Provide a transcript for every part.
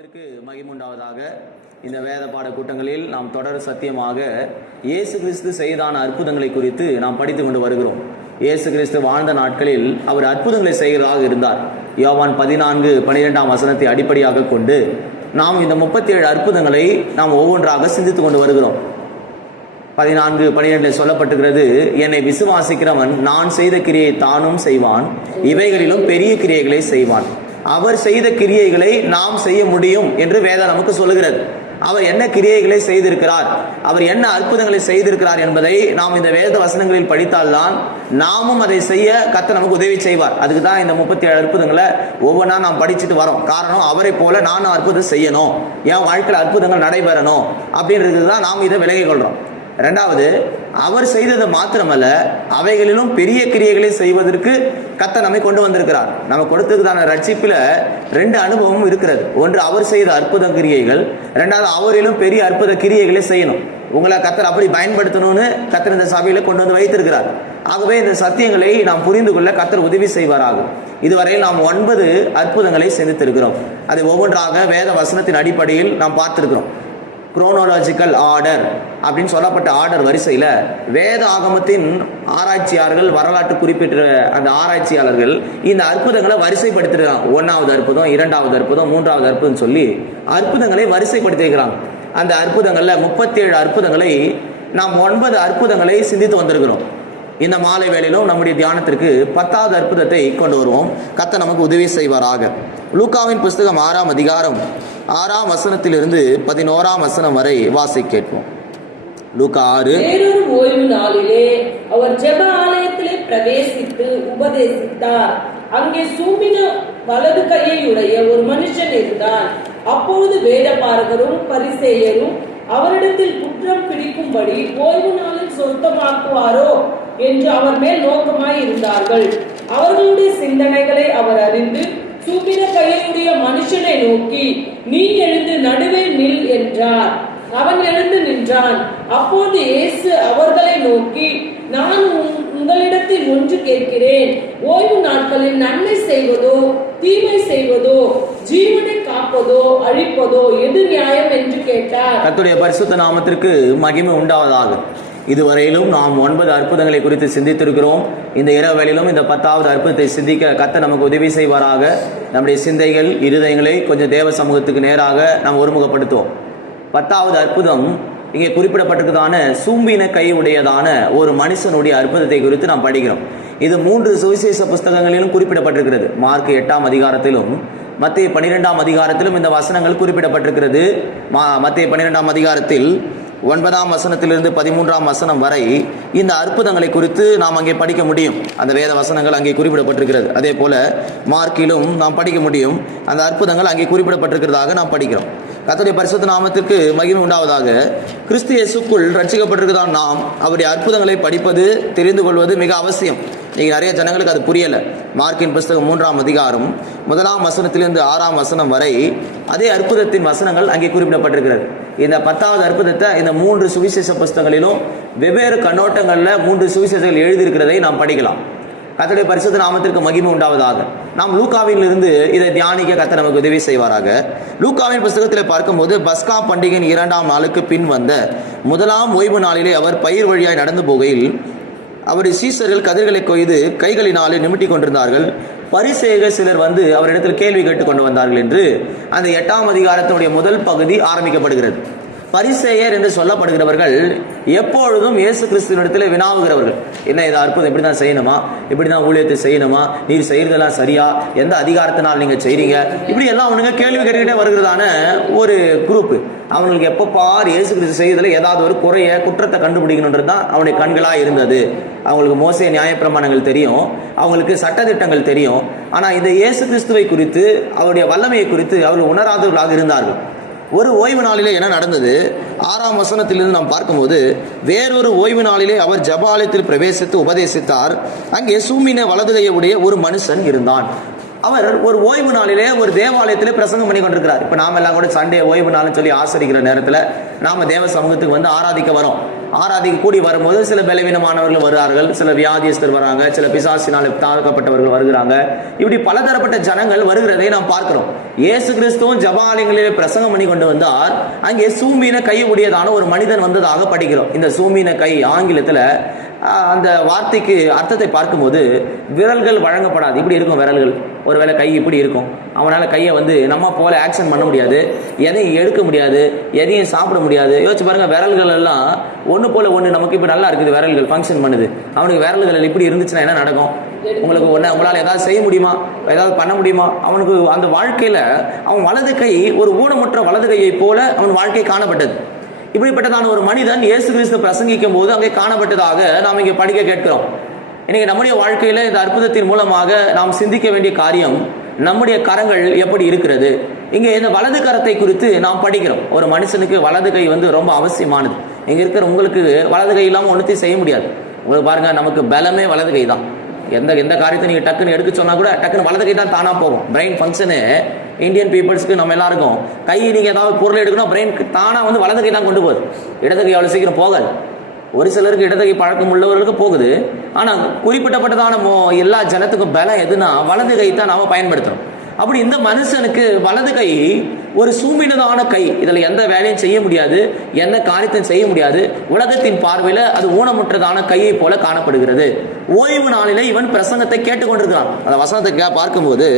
நாமத்திற்கு மகிமுண்டாவதாக. இந்த வேத பாட கூட்டங்களில் நாம் தொடர் சத்தியமாக இயேசு கிறிஸ்து செய்தான அற்புதங்களை குறித்து நாம் படித்து கொண்டு வருகிறோம். இயேசு கிறிஸ்து வாழ்ந்த நாட்களில் அவர் அற்புதங்களை செய்கிறதாக இருந்தார். யோவான் 14:12 வசனத்தை அடிப்படையாக கொண்டு நாம் இந்த 37 அற்புதங்களை நாம் ஒவ்வொன்றாக சிந்தித்து கொண்டு வருகிறோம். 14:12 சொல்லப்பட்டுகிறது, என்னை விசுவாசிக்கிறவன் நான் செய்த கிரியை தானும் செய்வான், இவைகளிலும் பெரிய கிரியைகளை செய்வான். அவர் செய்த கிரியைகளை நாம் செய்ய முடியும் என்று வேதம் நமக்கு சொல்லுகிறது. அவர் என்ன கிரியைகளை செய்திருக்கிறார், அவர் என்ன அற்புதங்களை செய்திருக்கிறார் என்பதை நாம் இந்த வேத வசனங்களில் படித்தால்தான் நாமும் அதை செய்ய கர்த்தர் நமக்கு உதவி செய்வார். அதுக்கு தான் இந்த 37 அற்புதங்களை ஒவ்வொன்றா நாம் படிச்சுட்டு வரோம். காரணம், அவரை போல நானும் அற்புதம் செய்யணும், என் வாழ்க்கையில் அற்புதங்கள் நடைபெறணும் அப்படின்றது தான் நாம் இதை விலகிக் கொள்றோம். ரெண்டாவது, அவர் செய்தது மாத்திரமல்ல, அவைகளிலும் பெரிய கிரியைகளை செய்வதற்கு கர்த்தர் நம்மை கொண்டு வந்திருக்கிறார். நம்ம கொடுத்ததுக்கான ரட்சிப்பில் 2 அனுபவமும் இருக்கிறது. ஒன்று, அவர் செய்த அற்புத கிரியைகள். ரெண்டாவது, அவரிலும் பெரிய அற்புத கிரியைகளை செய்யணும். உங்களை கர்த்தர் அப்படி பயன்படுத்தணும்னு கர்த்தர் இந்த சபையில கொண்டு வந்து வைத்திருக்கிறார். ஆகவே இந்த சத்தியங்களை நாம் புரிந்து கொள்ள கர்த்தர் உதவி செய்வாராகும். இதுவரையில் நாம் 9 அற்புதங்களை சிந்தித்திருக்கிறோம். அதை ஒவ்வொன்றாக வேத வசனத்தின் அடிப்படையில் நாம் பார்த்திருக்கிறோம். குரோனாலஜிக்கல் ஆர்டர் அப்படின்னு சொல்லப்பட்ட ஆர்டர் வரிசையில் வேத ஆகமத்தின் ஆராய்ச்சியாளர்கள், வரலாற்று குறிப்பிட்ட அந்த ஆராய்ச்சியாளர்கள் இந்த அற்புதங்களை வரிசைப்படுத்திருக்காங்க. 1வது அற்புதம், 2வது அற்புதம், 3வது அற்புதம் சொல்லி அற்புதங்களை வரிசைப்படுத்திருக்கிறாங்க. அந்த அற்புதங்களில் 37 அற்புதங்களை நாம் 9 அற்புதங்களை சிந்தித்து வந்திருக்கிறோம். இந்த மாலை வேளையிலும் நம்முடைய தியானத்திற்கு 10வது அற்புதத்தை கொண்டு வருவோம். கர்த்தர் நமக்கு உதவி செய்வாராக. லூக்காவின் புஸ்தகம் 6ஆம் அதிகாரம் 6ஆம் வசனத்திலிருந்து 11ஆம் வசனம் வரை வாசி கேட்போம். லூக்கா 6. வேறொரு ஓய்வு நாளிலே அவர் ஜெப ஆலயத்திலே பிரவேசித்து உபதேசித்தார். அங்கே சூம்பின வலது கையையுடைய ஒரு மனுஷன் இருந்தான். அப்பொழுது வேதபாரகரும் பரிசேயரும் அவரிடத்தில் குற்றம் பிடிக்கும்படி ஓய்வு நாளில் சொந்தமாக்குவாரோ என்று அவர் மேல் நோக்கமாய் இருந்தார்கள். அவர்களுடைய சிந்தனைகளை அவர் அறிந்து சூம்பின கையுடைய மனுஷனை நோக்கி, நீ எழுந்து நடுவே நில் என்றார். அவன் எழுந்து நின்றான். அப்போது இயேசு அவர்களை நோக்கி, நான் உங்களிடத்தில் ஒன்று கேட்கிறேன், ஓய்வு நாட்களில் நன்மை செய்வதோ தீமை செய்வதோ, ஜீவனை காப்பதோ அழிப்பதோ எது நியாயம் என்று கேட்டார். கர்த்தருடைய பரிசுத்த நாமத்திற்கு மகிமை உண்டாவதாக. இதுவரையிலும் நாம் 9 அற்புதங்களை குறித்து சிந்தித்திருக்கிறோம். இந்த இரவு வேளையிலும் இந்த 10வது அற்புதத்தை சிந்திக்க கர்த்தர் நமக்கு உதவி செய்வாராக. நம்முடைய சிந்தைகள், இருதயங்களை கொஞ்சம் தேவ சமூகத்துக்கு நேராக நாம் ஒருமுகப்படுத்துவோம். 10வது அற்புதம் இங்கே குறிப்பிடப்பட்டிருக்கிறதான சூம்பின கை உடையதான ஒரு மனுஷனுடைய அற்புதத்தை குறித்து நாம் படிக்கிறோம். இது 3 சுவிசேஷ புஸ்தகங்களிலும் குறிப்பிடப்பட்டிருக்கிறது. மார்க் 8ஆம் அதிகாரத்திலும் மத்தேயு 12ஆம் அதிகாரத்திலும் இந்த வசனங்கள் குறிப்பிடப்பட்டிருக்கிறது. மத்தேயு 12ஆம் அதிகாரத்தில் 9ஆம் வசனத்திலிருந்து 13ஆம் வசனம் வரை இந்த அற்புதங்களை குறித்து நாம் அங்கே படிக்க முடியும். அந்த வேத வசனங்கள் அங்கே குறிப்பிடப்பட்டிருக்கிறது. அதே போல மார்க்கிலும் நாம் படிக்க முடியும். அந்த அற்புதங்கள் அங்கே குறிப்பிடப்பட்டிருக்கிறதாக நாம் படிக்கிறோம். கர்த்தருடைய பரிசுத்த நாமத்திற்கு மகிமை உண்டாவதாக. கிறிஸ்து இயேசுக்குள் ரட்சிக்கப்பட்டிருக்கிறதால் நாம் அவருடைய அற்புதங்களை படிப்பது, தெரிந்து கொள்வது மிக அவசியம். இன்னைக்கு நிறைய ஜனங்களுக்கு அது புரியல. மார்க்கின் புஸ்தகம் 3ஆம் அதிகாரம் 1ஆம் வசனத்திலிருந்து 6ஆம் வசனம் வரை அதே அற்புதத்தின் வசனங்கள் அங்கே குறிப்பிடப்பட்டிருக்கிறது. இந்த 10வது அற்புதத்தை இந்த 3 சுவிசேஷ புஸ்தகங்களிலும் வெவ்வேறு கண்ணோட்டங்களில் 3 சுவிசேஷங்கள் எழுதியிருக்கிறதை நாம் படிக்கலாம். கர்த்தருடைய பரிசுத்த நாமத்திற்கு மகிமை உண்டாவதாக. நாம் லூக்காவில் இருந்து இதை தியானிக்க கர்த்தர் நமக்கு உதவி செய்வாராக. லூக்காவின் புஸ்தகத்தில் பார்க்கும்போது பஸ்கா பண்டிகையின் 2ஆம் நாளுக்கு பின் வந்த 1ஆம் ஓய்வு நாளிலே அவர் பயிர் வழியாய் நடந்து போகையில் அவருடைய சீசர்கள் கதிர்களை கொய்து கைகளினாலே நிமிட்டி கொண்டிருந்தார்கள். பரிசேயர் சிலர் வந்து அவரிடத்தில் கேள்வி கேட்டு கொண்டு வந்தார்கள் என்று அந்த 8ஆம் அதிகாரத்தினுடைய முதல் பகுதி ஆரம்பிக்கப்படுகிறது. பரிசேயர் என்று சொல்லப்படுகிறவர்கள் எப்பொழுதும் இயேசு கிறிஸ்துவினிடத்தில் வினாவுகிறவர்கள். என்ன இது அற்புதம், இப்படி தான் செய்யணுமா, இப்படி தான் ஊழியத்தை செய்யணுமா, நீர் செய்யறதெல்லாம் சரியா, எந்த அதிகாரத்தினால் நீங்க செய்றீங்க, இப்படி எல்லாம் அவனுங்க கேள்வி கேட்டுக்கிட்டே வருகிறதான ஒரு குரூப். அவங்களுக்கு எப்போ பார் இயேசு கிறிஸ்து செய்யறதுல ஏதாவது ஒரு குற்றத்தை கண்டுபிடிக்கணுன்றது தான் அவனுடைய கண்களா இருந்தது. அவங்களுக்கு மோசே நியாயப்பிரமாணங்கள் தெரியும், அவங்களுக்கு சட்டத்திட்டங்கள் தெரியும். ஆனா இந்த இயேசு கிறிஸ்துவை குறித்து, அவருடைய வல்லமையை குறித்து அவர்கள் உணராதவர்களாக இருந்தார்கள். ஒரு ஓய்வு நாளிலே என்ன நடந்தது? 6ஆம் வசனத்திலிருந்து நாம் பார்க்கும்போது, வேறொரு ஓய்வு நாளிலே அவர் ஜபாலயத்தில் பிரவேசித்து உபதேசித்தார். அங்கே சூம்பின வலது கையுடைய ஒரு மனுஷன் இருந்தான். அவர் ஒரு ஓய்வு நாளிலே ஒரு தேவாலயத்திலே பிரசங்கம் பண்ணி கொண்டிருக்கிறார். இப்போ நாம எல்லாம் கூட சண்டே ஓய்வு நாள்னு சொல்லி ஆசரிக்கிற நேரத்தில் நாம தேவ சமூகத்துக்கு வந்து ஆராதிக்க வரோம். ஆராதிக்க கூடி வரும்போது சில பலவீனமானவர்கள் வருகிறார்கள், சில வியாதியஸ்தர் வராங்க, சில பிசாசினால் தாழ்க்கப்பட்டவர்கள் வருகிறாங்க. இப்படி பலதரப்பட்ட ஜனங்கள் வருகிறதை நாம் பார்க்கிறோம். இயேசு கிறிஸ்துவும் ஜெப ஆலயங்களிலே பிரசங்கம் பண்ணி கொண்டு வந்தார். அங்கே சூம்பின கை உடையதான ஒரு மனிதன் வந்ததாக படிக்கிறோம். இந்த சூம்பின கை ஆங்கிலத்தில் அந்த வார்த்தைக்கு அர்த்தத்தை பார்க்கும்போது விரல்கள் வழங்கப்படாது. இப்படி இருக்கும் விரல்கள், ஒருவேளை கை இப்படி இருக்கும். அவனால் கையை நம்ம போல ஆக்ஷன் பண்ண முடியாது, எதையும் எடுக்க முடியாது, எதையும் சாப்பிட முடியாது. யோசிச்சு பாருங்க, விரல்கள் எல்லாம் ஒன்று போல ஒன்று. நமக்கு இப்போ நல்லா இருக்குது, விரல்கள் ஃபங்க்ஷன் பண்ணுது. அவனுக்கு விரல்கள் இப்படி இருந்துச்சுன்னா என்ன நடக்கும்? உங்களுக்கு உங்களால் ஏதாவது செய்ய முடியுமா, ஏதாவது பண்ண முடியுமா? அவனுக்கு அந்த வாழ்க்கையில் அவன் வலது கை ஒரு ஊனமுற்ற வலது கையை போல அவன் வாழ்க்கை காணப்பட்டது. இப்படிப்பட்டதான ஒரு மனிதன் இயேசு கிறிஸ்து பிரசங்கிக்கும் போது அங்கே காணப்பட்டதாக நாம் இங்கே படிக்க கேட்கிறோம். இன்னைக்கு நம்முடைய வாழ்க்கையில் இந்த அற்புதத்தின் மூலமாக நாம் சிந்திக்க வேண்டிய காரியம், நம்முடைய கரங்கள் எப்படி இருக்கிறது. இங்கே இந்த வலது கரத்தை குறித்து நாம் படிக்கிறோம். ஒரு மனுஷனுக்கு வலது கை ரொம்ப அவசியமானது. இங்கே இருக்கிற உங்களுக்கு வலது கை இல்லாமல் ஒன்றுத்தையும் செய்ய முடியாது. உங்களுக்கு பாருங்க, நமக்கு பலமே வலது கை தான். எந்த காரியத்தை நீங்கள் டக்குன்னு எடுக்க சொன்னால் கூட டக்குன்னு வலது கை தான் தானாக போகும். பிரெயின் ஃபங்க்ஷனு இந்தியன் பீப்புள்ஸ்க்கு நம்ம எல்லாருக்கும் கை நீங்கள் ஏதாவது பொருள் எடுக்கணும், பிரெயின் தானாக வலது கை தான் கொண்டு போகுது. இடது கை அவ்வளோ சீக்கிரம் போகாது. ஒரு சிலருக்கு இடது கை பழக்கம் உள்ளவர்களுக்கு போகுது. ஆனால் குறிப்பிட்டப்பட்டதான எல்லா ஜனத்துக்கும் பலம் எதுனா வலது கை தான் நாம் பயன்படுத்துகிறோம். அப்படி இந்த மனுஷனுக்கு வலது கை ஒரு சூம்பினதான கை. இதில் எந்த வேலையும் செய்ய முடியாது, எந்த காரியத்தையும் செய்ய முடியாது. உலகத்தின் பார்வையில் அது ஊனமுற்றதான கையை போல காணப்படுகிறது. ஓய்வு நாளிலே இவன் பிரசங்கத்தை கேட்டுக்கொண்டிருக்கிறான். அந்த வசனத்தை பார்க்கும்போது,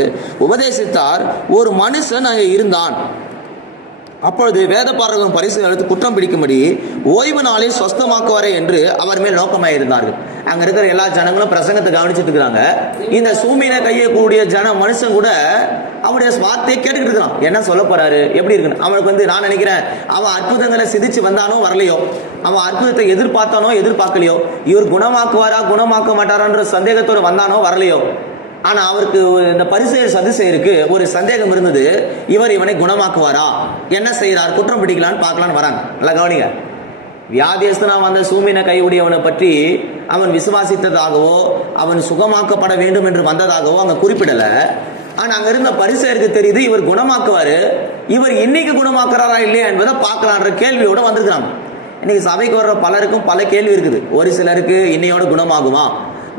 உபதேசித்தார் ஒரு மனுஷன் அங்கே இருந்தான். அப்பொழுது வேதபாரகரும் பரிசேயரும் எடுத்து குற்றம் பிடிக்கும்படி ஓய்வு நாளில் சொஸ்தமாக்குவாரே என்று அவர் மேல் நோக்கமாக இருந்தார்கள். அங்கே இருக்கிற எல்லா ஜனங்களும் பிரசங்கத்தை கவனிச்சுட்டு இருக்கிறாங்க. இந்த சூம்பின கையை கூடிய மனுஷன் கூட அவருடைய வார்த்தையை கேட்டுக்கிட்டு இருக்கிறான். என்ன சொல்ல போறாரு, எப்படி இருக்குன்னு. அவனுக்கு நான் நினைக்கிறேன், அவன் அற்புதங்களை சிதிச்சு வந்தானோ வரலையோ, அவன் அற்புதத்தை எதிர்பார்த்தானோ எதிர்பார்க்கலையோ, இவர் குணமாக்குவாரா குணமாக்க மாட்டாரான்ற சந்தேகத்தோடு வந்தானோ வரலையோ, ஆனால் அவருக்கு இந்த பரிசேயர் சதுசேயருக்கு ஒரு சந்தேகம் இருந்தது. இவனை குணமாக்குவாரா, என்ன செய்கிறார், குற்றம் பிடிக்கலான்னு பார்க்கலான்னு வராங்க. நல்லா கவனிங்க. வியாதியஸ்தனா வந்த சூம்பின கையுடையவனை பற்றி அவன் விசுவாசித்ததாகவோ அவன் சுகமாக்கப்பட வேண்டும் என்று வந்ததாகவோ அங்கே குறிப்பிடலை. ஆனால் அங்கே இருந்த பரிசேயருக்கு தெரியுது இவர் குணமாக்குவார். இவர் இன்னைக்கு குணமாக்குறாரா இல்லையா என்பதை பார்க்கலான்ற கேள்வியோடு வந்திருக்கிறாங்க. இன்னைக்கு சபைக்கு வர்ற பலருக்கும் பல கேள்வி இருக்குது. ஒரு சிலருக்கு இன்னையோட குணமாகுமா,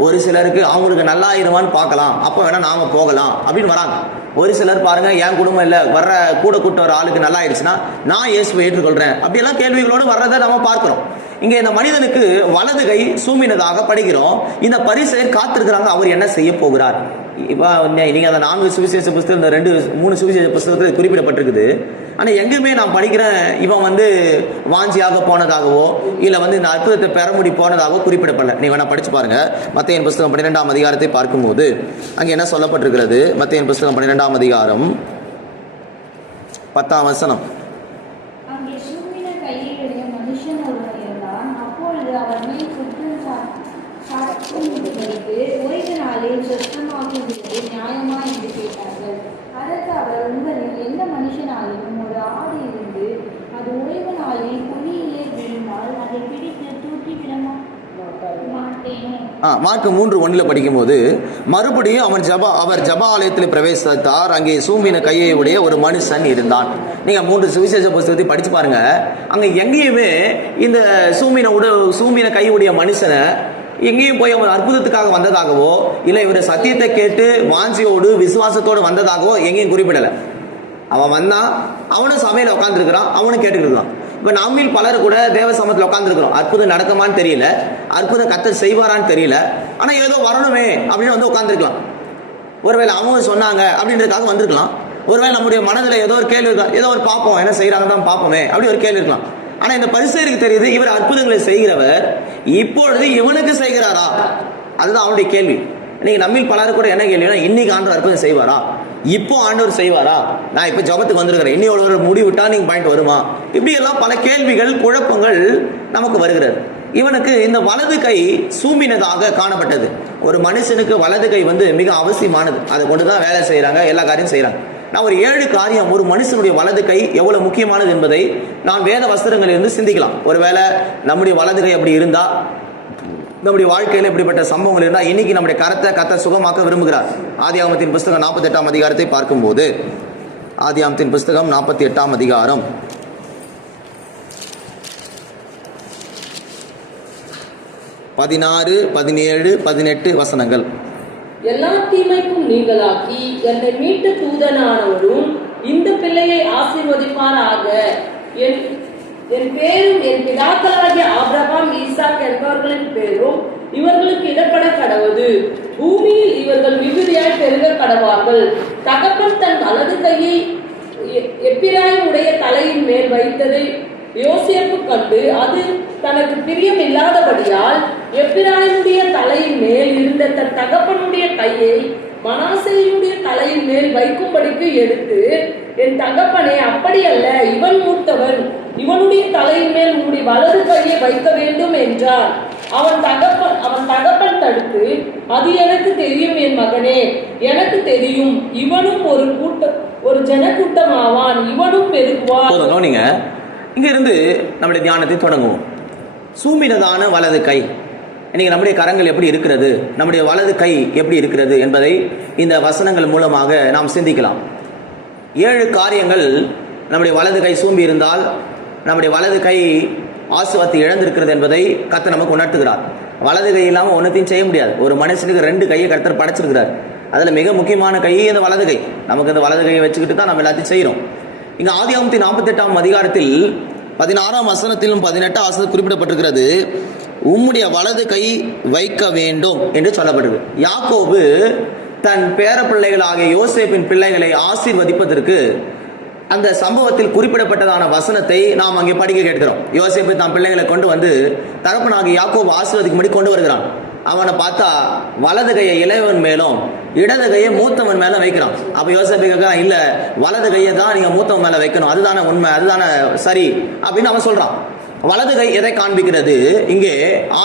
ஒரு சிலருக்கு அவங்களுக்கு நல்லா இருவான்னு பார்க்கலாம், அப்போ வேணால் நாம் போகலாம் அப்படின்னு வராங்க. ஒரு சிலர் பாருங்க, என் குடும்பம் இல்லை, வர்ற கூட கூட்ட ஒரு ஆளுக்கு நல்லா ஆயிடுச்சுன்னா நான் இயேசுவை ஏற்றுக்கொள்கிறேன், அப்படியெல்லாம் கேள்விகளோடு வர்றதை நம்ம பார்க்குறோம். இங்கே இந்த மனிதனுக்கு வலது கை சூம்பினதாக படிக்கிறோம். இந்த பரிசேயர் காத்திருக்கிறாங்க, அவர் என்ன செய்ய போகிறார். இப்போ நீங்கள் அந்த 4 சுவிசேஷ புஸ்தகம், இந்த 2-3 சுவிசேஷ புஸ்தகத்தில் குறிப்பிடப்பட்டிருக்குது. ஆனால் எங்குமே நான் படிக்கிறேன் இவன் வாஞ்சியாக போனதாகவோ இல்லை இந்த அற்புதத்தை பெறமுடி போனதாகவோ குறிப்பிடப்படல. நீ வேணா படிச்சு பாருங்க. மத்தேயு புஸ்தகம் 12ஆம் அதிகாரத்தை பார்க்கும்போது அங்கே என்ன சொல்லப்பட்டிருக்கிறது. மத்தேயு புஸ்தகம் 12ஆம் அதிகாரம் 10ஆம் வசனம். அங்கே சூம்பின கையுடைய மனுஷன் ஒருவன் இருந்தான். அப்பொழுது அவர் மேல் குற்றம் சாட்டும்படிக்கு ஓய்வு நாளில் சொஸ்தமாக்குகிறது நியாயமா என்று கேட்டார்கள். அதற்கு அவர், உங்களில் எந்த மனுஷனாலும் ஒரு ஆடு இருந்து அது ஓய்வு நாளில் குழியிலே விழுந்தால் அதை பிடித்து தூக்கி விட மாட்டேனோ. மார்க் 3:1 படிக்கும்போது மறுபடியும் அவர் ஜெப ஆலயத்தில் பிரவேசித்தார். அங்கே சூம்பின கையை உடைய ஒரு மனுஷன் இருந்தான். நீங்க 3 சுவிசேஷ புஸ்தகத்தை படிச்சு பாருங்க. அங்க எங்கேயுமே இந்த சூம்பின கையுடைய மனுஷனை எங்கேயும் போய் அவன் அற்புதத்துக்காக வந்ததாகவோ இல்லை இவர் சத்தியத்தை கேட்டு வாஞ்சியோடு விசுவாசத்தோடு வந்ததாகவோ எங்கேயும் குறிப்பிடலை. அவன் வந்தான், அவனும் சபையில் உட்காந்துருக்கிறான், அவனும் கேட்டுக்கிட்டு. இப்போ நம்மில் பலர் கூட தேவ சமூகத்தில் உட்காந்துருக்கிறோம். அற்புதம் நடக்குமான்னு தெரியல, அற்புதம் கர்த்தர் செய்வாரான்னு தெரியல, ஆனால் ஏதோ வரணுமே அப்படின்னு உட்காந்துருக்கலாம். ஒருவேளை அவங்க சொன்னாங்க அப்படின்றதுக்காக வந்திருக்கலாம். ஒருவேளை நம்முடைய மனதில் ஏதோ ஒரு கேள்வி இருக்கலாம், ஏதோ ஒரு பார்ப்போம் என்ன செய்கிறாங்க தான் பார்ப்போமே அப்படி ஒரு கேள்வி இருக்கலாம். ஆனால் இந்த பரிசேயருக்கு தெரியுது இவர் அற்புதங்களை செய்கிறவர், இப்பொழுது இவனுக்கு செய்கிறாரா, அதுதான் அவனுடைய கேள்வி. இன்னைக்கு நம்மில் பலர் கூட என்ன கேள்வினா, இன்னைக்கு ஆண்டவர் அற்புதம் செய்வாரா, இப்போ ஆண்டவர் செய்வாரா, நான் இப்போ ஜபத்துக்கு வந்திருக்கிறேன், இன்னி ஒரு முடிவிட்டா நீங்கள் பாயிண்ட் வருமா, இப்படி எல்லாம் பல கேள்விகள் குழப்பங்கள் நமக்கு வருகிறது. இவனுக்கு இந்த வலது கை சூம்பினதாக காணப்பட்டது. ஒரு மனுஷனுக்கு வலது கை மிக அவசியமானது. அதை கொண்டு தான் வேலை செய்கிறாங்க, எல்லா காரியம் செய்கிறாங்க. நான் ஒரு 7 காரியம் ஒரு மனுஷனுடைய வலது கை எவ்வளவு முக்கியமானது என்பதை நான் வேத வஸ்திரங்களிலிருந்து சிந்திக்கலாம். ஒருவேளை நம்முடைய வலது கை அப்படி இருந்தா, நம்முடைய வாழ்க்கையில் இப்படிப்பட்ட சம்பவங்கள் இருந்தால் இன்னைக்கு நம்முடைய கர்த்தர் சுகமாக்க விரும்புகிறார். ஆதியாகமத்தின் புஸ்தகம் 48ஆம் அதிகாரத்தை பார்க்கும்போது, ஆதியாகமத்தின் புஸ்தகம் 48ஆம் அதிகாரம் 16, 17, 18 வசனங்கள். எல்லா தீமைக்கும் நீங்களாக்கி என்னை மீட்ட தூதனானவரும் இந்த பிள்ளையை ஆசீர்வதிப்பாராக. என் பேரும் என் பிதாக்களாகிய ஆபிரகாம், ஈசாக் என்பவர்களின் பேரும் இவர்களுக்கு இடப்பட கடவுது. பூமியில் இவர்கள் மிகுதியாய் பெருக கடவார்கள். தகப்பன் தன் வலது கையை எப்பிராயிமுடைய தலையின் மேல் வைத்ததை யோசேப்பு கண்டு அது தனக்கு பிரியம் இல்லாதபடியால் எப்பிராயிமுடைய தலையின் மேல் இருந்த தன் தகப்பனுடைய கையை மனாசேயுடைய தலையின் மேல் வைக்கும்படிக்கு எடுத்து, என் தகப்பனே, அப்படியல்ல, இவன் மூத்தவன், இவனுடைய தலையின் மேல் உன்னுடைய வலது கையை வைக்க வேண்டும் என்றார். அவன் தகப்பன் தடுத்து, அது எனக்கு தெரியும் என் மகனே, எனக்கு தெரியும், இவனும் ஒரு ஜனக்கூட்டம் ஆவான், இவனும் பெருகுவான். நீங்க இங்க இருந்து நம்முடைய தியானத்தை தொடங்குவோம். சூம்பினதான வலது கை. இன்னைக்கு நம்முடைய கரங்கள் எப்படி இருக்கிறது, நம்முடைய வலது கை எப்படி இருக்கிறது என்பதை இந்த வசனங்கள் மூலமாக நாம் சிந்திக்கலாம். 7 காரியங்கள் நம்முடைய வலது கை சூம்பி இருந்தால் நம்முடைய வலது கை ஆசீர்வாதத்தை இழந்திருக்கிறது என்பதை கர்த்தர் நமக்கு உணர்த்துகிறார். வலது கை இல்லாமல் ஒன்றத்தையும் செய்ய முடியாது. ஒரு மனுஷனுக்கு 2 கையை கர்த்தர் படைச்சிருக்கிறார். அதில் மிக முக்கியமான கை இந்த வலது கை. நமக்கு இந்த வலது கையை வச்சுக்கிட்டு தான் நம்ம எல்லாத்தையும் செய்கிறோம். இங்கே ஆதியாகமத்தின் 48ஆம் அதிகாரத்தில் 16ஆம் வசனத்திலும் 18ஆம் வசனத்தில் குறிப்பிடப்பட்டிருக்கிறது, உம்முடைய வலது கை வைக்க வேண்டும் என்று சொல்லப்படுது. யாக்கோபு தன் பேர பிள்ளைகளாகிய யோசேப்பின் பிள்ளைகளை ஆசீர்வதிப்பதற்கு அந்த சம்பவத்தில் குறிப்பிடப்பட்டதான வசனத்தை நாம் அங்கே படிக்க கேட்கிறோம். யோசேப்பு தன் பிள்ளைகளை கொண்டு வந்து தகப்பனாகிய யாக்கோபு ஆசீர்வதிக்கும்படி கொண்டு வருகிறான். அவனை பார்த்தா வலது கையை இளையவன் மேலும் இடது கையை மூத்தவன் மேல வைக்கிறான். அப்ப யோசேப்பு கேட்கிறான், இல்ல, வலது கையை தான் நீங்க மூத்தவன் மேல வைக்கணும், அதுதானே உண்மை, அதுதானே சரி அப்படின்னு அவன் சொல்றான். வலது கை எதை காண்பிக்கிறது? இங்கே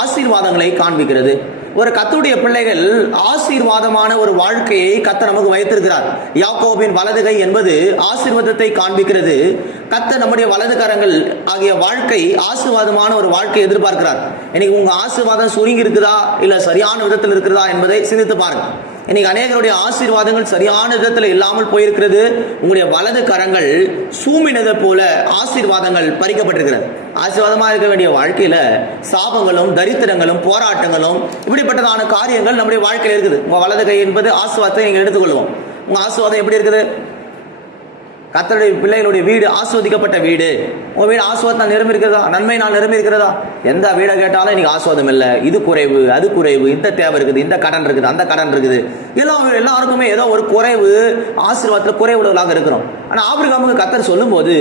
ஆசீர்வாதங்களை காண்பிக்கிறது. ஒரு கர்த்தருடைய பிள்ளைகள் ஆசீர்வாதமான ஒரு வாழ்க்கையை கர்த்தர் நமக்கு வைத்திருக்கிறார். யாக்கோபின் வலது கை என்பது ஆசீர்வாதத்தை காண்பிக்கிறது. கர்த்தர் நம்முடைய வலது கரங்கள் ஆகிய வாழ்க்கை ஆசீர்வாதமான ஒரு வாழ்க்கையை எதிர்பார்க்கிறார். இன்னைக்கு உங்க ஆசீர்வாதம் சுருங்கி இருக்குதா இல்ல சரியான விதத்தில் இருக்கிறதா என்பதை சிந்தித்து பாருங்க. இன்னைக்கு அநேகருடைய ஆசீர்வாதங்கள் சரியான விதத்தில் இல்லாமல் போயிருக்கிறது. உங்களுடைய வலது கரங்கள் சூம்பினதை போல ஆசீர்வாதங்கள் பறிக்கப்பட்டிருக்கிறது. ஆசீர்வாதமா இருக்க வேண்டிய வாழ்க்கையில சாபங்களும் தரித்திரங்களும் போராட்டங்களும் இப்படிப்பட்டதான காரியங்கள் நம்முடைய வாழ்க்கையில் இருக்குது. உங்க வலது கை என்பது ஆசீர்வாதத்தை நீங்கள் எடுத்துக்கொள்வோம். உங்க ஆசீர்வாதம் எப்படி இருக்குது? கர்த்தருடைய பிள்ளைகளுடைய வீடு ஆஸ்வதிக்கப்பட்ட வீடு. உங்க வீடு ஆஸ்வாதம் நிரம்பி இருக்கிறதா? நன்மையினால் நிரம்பி இருக்கிறதா? எந்த வீடை கேட்டாலும் இன்னைக்கு ஆஸ்வாதம் இல்லை, இது குறைவு, அது குறைவு, இந்த தேவை இருக்குது, இந்த கடன் இருக்குது, அந்த கடன் இருக்குது, எல்லாருக்குமே ஏதோ ஒரு குறைவு, ஆசீர்வாதத்தில் குறைவுள்ளவர்களாக இருக்கிறோம். ஆனால் ஆபிரகாமுக்கு கர்த்தர் சொல்லும் போது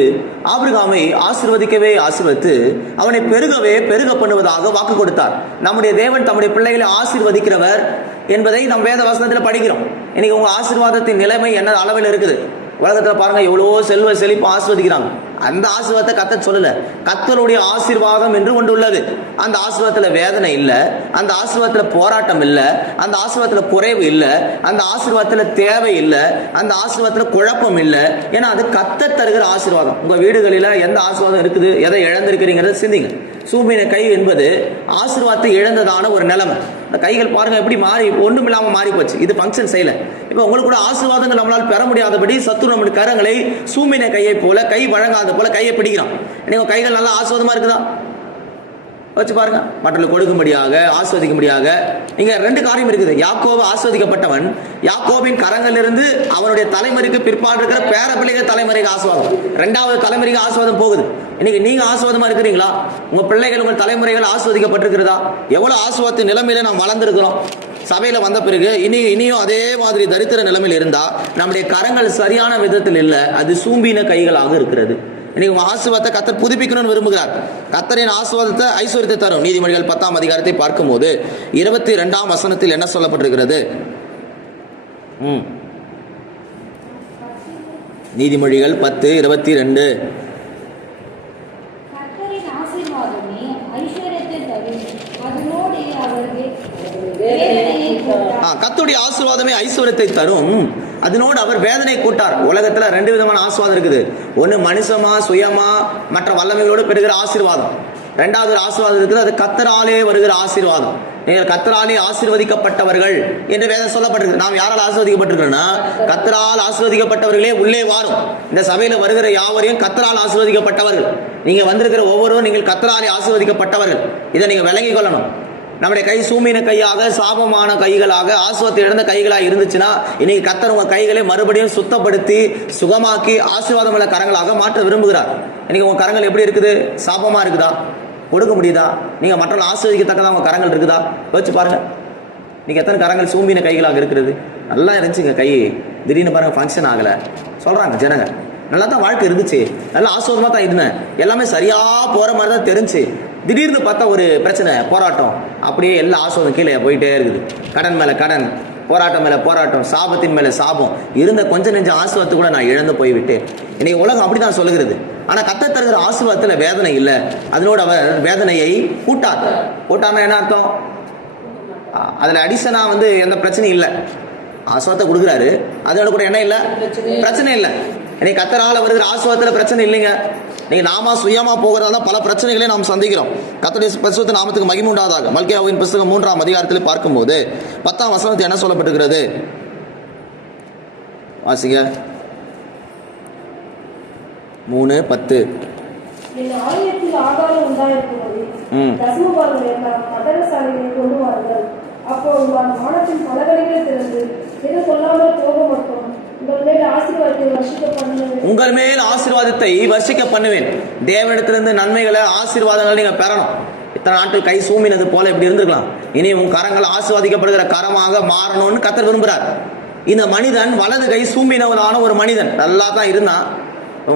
ஆபிரகாமை ஆசீர்வதிக்கவே ஆசீர்வதித்து அவனை பெருகவே பெருக பண்ணுவதாக வாக்கு கொடுத்தார். நம்முடைய தேவன் தம்முடைய பிள்ளைகளை ஆசீர்வதிக்கிறவர் என்பதை நம் வேத வசனத்தில் படிக்கிறோம். இன்னைக்கு உங்க ஆசீர்வாதத்தின் நிலைமை என்ன அளவில் இருக்குது? உலகத்தில் பாருங்க, எவ்வளோ செல்வ செழிப்பு ஆசீர்வதிக்கிறாங்க. அந்த ஆசீர்வாதத்தை கர்த்தர் சொல்லல. கர்த்தருடைய ஆசீர்வாதம் என்று ஒன்று உள்ளது. அந்த ஆசீர்வாதத்தில் வேதனை இல்லை, அந்த ஆசீர்வாதத்தில் போராட்டம் இல்லை, அந்த ஆசீர்வாதத்தில் குறைவு இல்லை, அந்த ஆசீர்வாதத்தில் தேவை இல்லை, அந்த ஆசீர்வாதத்தில் குழப்பம் இல்லை. ஏன்னா அது கர்த்தர் தருகிற ஆசீர்வாதம். உங்க வீடுகளில் எந்த ஆசீர்வாதம் இருக்குது, எதை இழந்திருக்கிறீங்கிறத சிந்திங்க. சூம்பின கை என்பது ஆசீர்வாதத்தை இழந்ததான ஒரு நிலைமை. இந்த கைகள் பாருங்க எப்படி மாறி ஒன்றும் இல்லாமல் மாறி போச்சு. இது ஃபங்க்ஷன் செய்யல. இப்போ உங்களுக்கு கூட ஆசீர்வாதங்கள் நம்மளால் பெற முடியாதபடி சத்துரு நம்முடைய கரங்களை சூம்பின கையை போல, கை வழங்காத போல கையை பிடிக்கிறான். நீங்க கைகள் நல்லா ஆசீர்வாதமா இருக்குதா? வச்சு பாருங்க. மற்றவர்களுக்கு கொடுக்கும்படியாக, ஆஸ்வதிக்கும்படியாக. இங்க 2 காரியம் இருக்குது. யாக்கோபு ஆஸ்வதிக்கப்பட்டவன். யாக்கோபின் கரங்களிலிருந்து அவனுடைய தலைமுறைக்கு பிற்பாடு இருக்கிற பேர பிள்ளைகள் தலைமுறைக்கு ஆசீர்வாதம், 2வது தலைமுறைக்கு ஆசீர்வாதம் போகுது. இன்னைக்கு நீங்க ஆசீர்வாதமா இருக்கிறீங்களா? உங்க பிள்ளைகள், உங்கள் தலைமுறைகள் ஆஸ்வதிக்கப்பட்டிருக்கிறதா? எவ்வளவு ஆசீர்வாத நிலைமையில நாம் வளர்ந்துருக்கிறோம். சபையில வந்த பிறகு இனியும் அதே மாதிரி தரித்திர நிலைமையில் இருந்தா நம்முடைய கரங்கள் சரியான விதத்தில் இல்லை, அது சூம்பின கைகளாக இருக்கிறது. இன்னைக்கு உங்க ஆசீர்வாதத்தை கர்த்தர் புதுப்பிக்கணும்னு விரும்புகிறார். கர்த்தரின் ஆசீர்வாதத்தை ஐஸ்வர்யத்தை தரும். நீதிமொழிகள் 10ஆம் அதிகாரத்தை பார்க்கும்போது 22ஆம் வசனத்தில் என்ன சொல்லப்பட்டிருக்கிறது? நீதிமொழிகள் 10:22. கர்த்தருடைய ஆசீர்வாதமே ஐஸ்வர்யத்தை தரும், அதனோடு அவர் வேதனை கூட்டார். உலகத்துல 2 விதமான ஆசீர்வாதம் இருக்குது. ஒன்று மனுஷமா சுயமா மற்ற வல்லமைகளோடு பெறுகிற ஆசீர்வாதம். 2வது ஒரு ஆசீர்வாதம் இருக்குது, அது கர்த்தராலே வருகிற ஆசீர்வாதம். நீங்கள் கர்த்தராலே ஆசீர்வதிக்கப்பட்டவர்கள் என்று வேதம் சொல்லப்பட்டிருக்கு. நாம் யாரால் ஆசீர்வதிக்கப்பட்டிருக்கிறோம்னா கர்த்தரால் ஆசீர்வதிக்கப்பட்டவர்களே உள்ளே வாரும். இந்த சபையில வருகிற யாவரையும் கர்த்தரால் ஆசீர்வதிக்கப்பட்டவர்கள். நீங்க வந்திருக்கிற ஒவ்வொருவரும் நீங்கள் கர்த்தராலே ஆசீர்வதிக்கப்பட்டவர்கள். இதை நீங்க விளங்கிக் கொள்ளணும். நம்முடைய கை சூமின கையாக, சாபமான கைகளாக, ஆசீர்வாதத்தை இழந்த கைகளாக இருந்துச்சுன்னா இன்னைக்கு கர்த்தர் உங்க கைகளை மறுபடியும் சுத்தப்படுத்தி சுகமாக்கி ஆசீர்வாதம் உள்ள கரங்களாக மாற்ற விரும்புகிறார். இன்னைக்கு உங்க கரங்கள் எப்படி இருக்குது? சாபமா இருக்குதா? கொடுக்க முடியுதா? நீங்க மற்றவர்கள் ஆசீர்வதிக்கத்தக்கதா உங்க கரங்கள் இருக்குதா? யோசிச்சு பாருங்க. நீங்க எத்தனை கரங்கள் சூம்பின கைகளாக இருக்கிறது? நல்லா இருந்துச்சுங்க கை, திடீர்னு பாருங்க ஃபங்க்ஷன் ஆகல சொல்றாங்க ஜனங்க. நல்லா தான் வாழ்க்கை இருந்துச்சு, நல்லா ஆசீர்வாதமா தான் இருந்தேன், எல்லாமே சரியா போற மாதிரி தான் தெரிஞ்சு, திடீர்னு பார்த்தா ஒரு பிரச்சனை, போராட்டம், அப்படியே எல்லா ஆசீர்வாதம் கீழே போயிட்டே இருக்குது. கடன் மேல கடன், போராட்டம் மேல போராட்டம், சாபத்தின் மேல சாபம், இருந்த கொஞ்ச நெஞ்ச ஆசீர்வாதத்தை கூட நான் இழந்து போய்விட்டேன். இன்னைக்கு உலகம் அப்படிதான் சொல்லுகிறது. ஆனா கர்த்தர் தருகிற ஆசீர்வாதத்துல வேதனை இல்லை, அதனோட அவர் வேதனையை கூட்டார். கூட்டாம என்ன அர்த்தம்? அதுல அடிஷனா எந்த பிரச்சனையும் இல்லை. ஆசீர்வாதத்தை கொடுக்குறாரு, அதோட கூட என்ன இல்லை? பிரச்சனை இல்லை. இன்னைக்கு கர்த்தரால வருகிற ஆசீர்வாதத்துல பிரச்சனை இல்லைங்க. நீங்க நாம சுயமா போகிறதால பல பிரச்சனைகளை நாம் சந்திக்கிறோம். கர்த்தருடைய பரிசுத்த நாமத்துக்கு மகிமை உண்டாவதாக. மல்கியாவின் புத்தகம் 3ஆம் அதிகாரத்தில் பார்க்கும்போது 10ஆம் வசனத்தில் என்ன சொல்லப்பட்டிருக்கிறது? வாசிங்க. 3:10. ஆலயத்தில் ஆகாரம் உண்டாயிருக்கும்போது தசமபாகங்களை மதரசாலைகளை கொண்டு வாருங்கள். அப்போது வானத்தின் பலகணிகளை திறந்து எது கொள்ளாமல் போக மாட்டோம். உங்கள் மேல் ஆசீர்வாதத்தை வர்ஷிக்க பண்ணுவேன். தேவனிடத்திலிருந்து நன்மைகளை, ஆசீர்வாதங்களை நீங்க பெறணும். இத்தனை நாட்கள் கை சூமினது போல இப்படி இருந்திருக்கலாம். இனி உங்க கரங்கள் ஆசீர்வாதிக்கப்படுகிற கரமாக மாறணும்னு கர்த்தர் விரும்புகிறார். இந்த மனிதன் வலது கை சூம்பினவனான ஒரு மனிதன், நல்லா தான் இருந்தான்,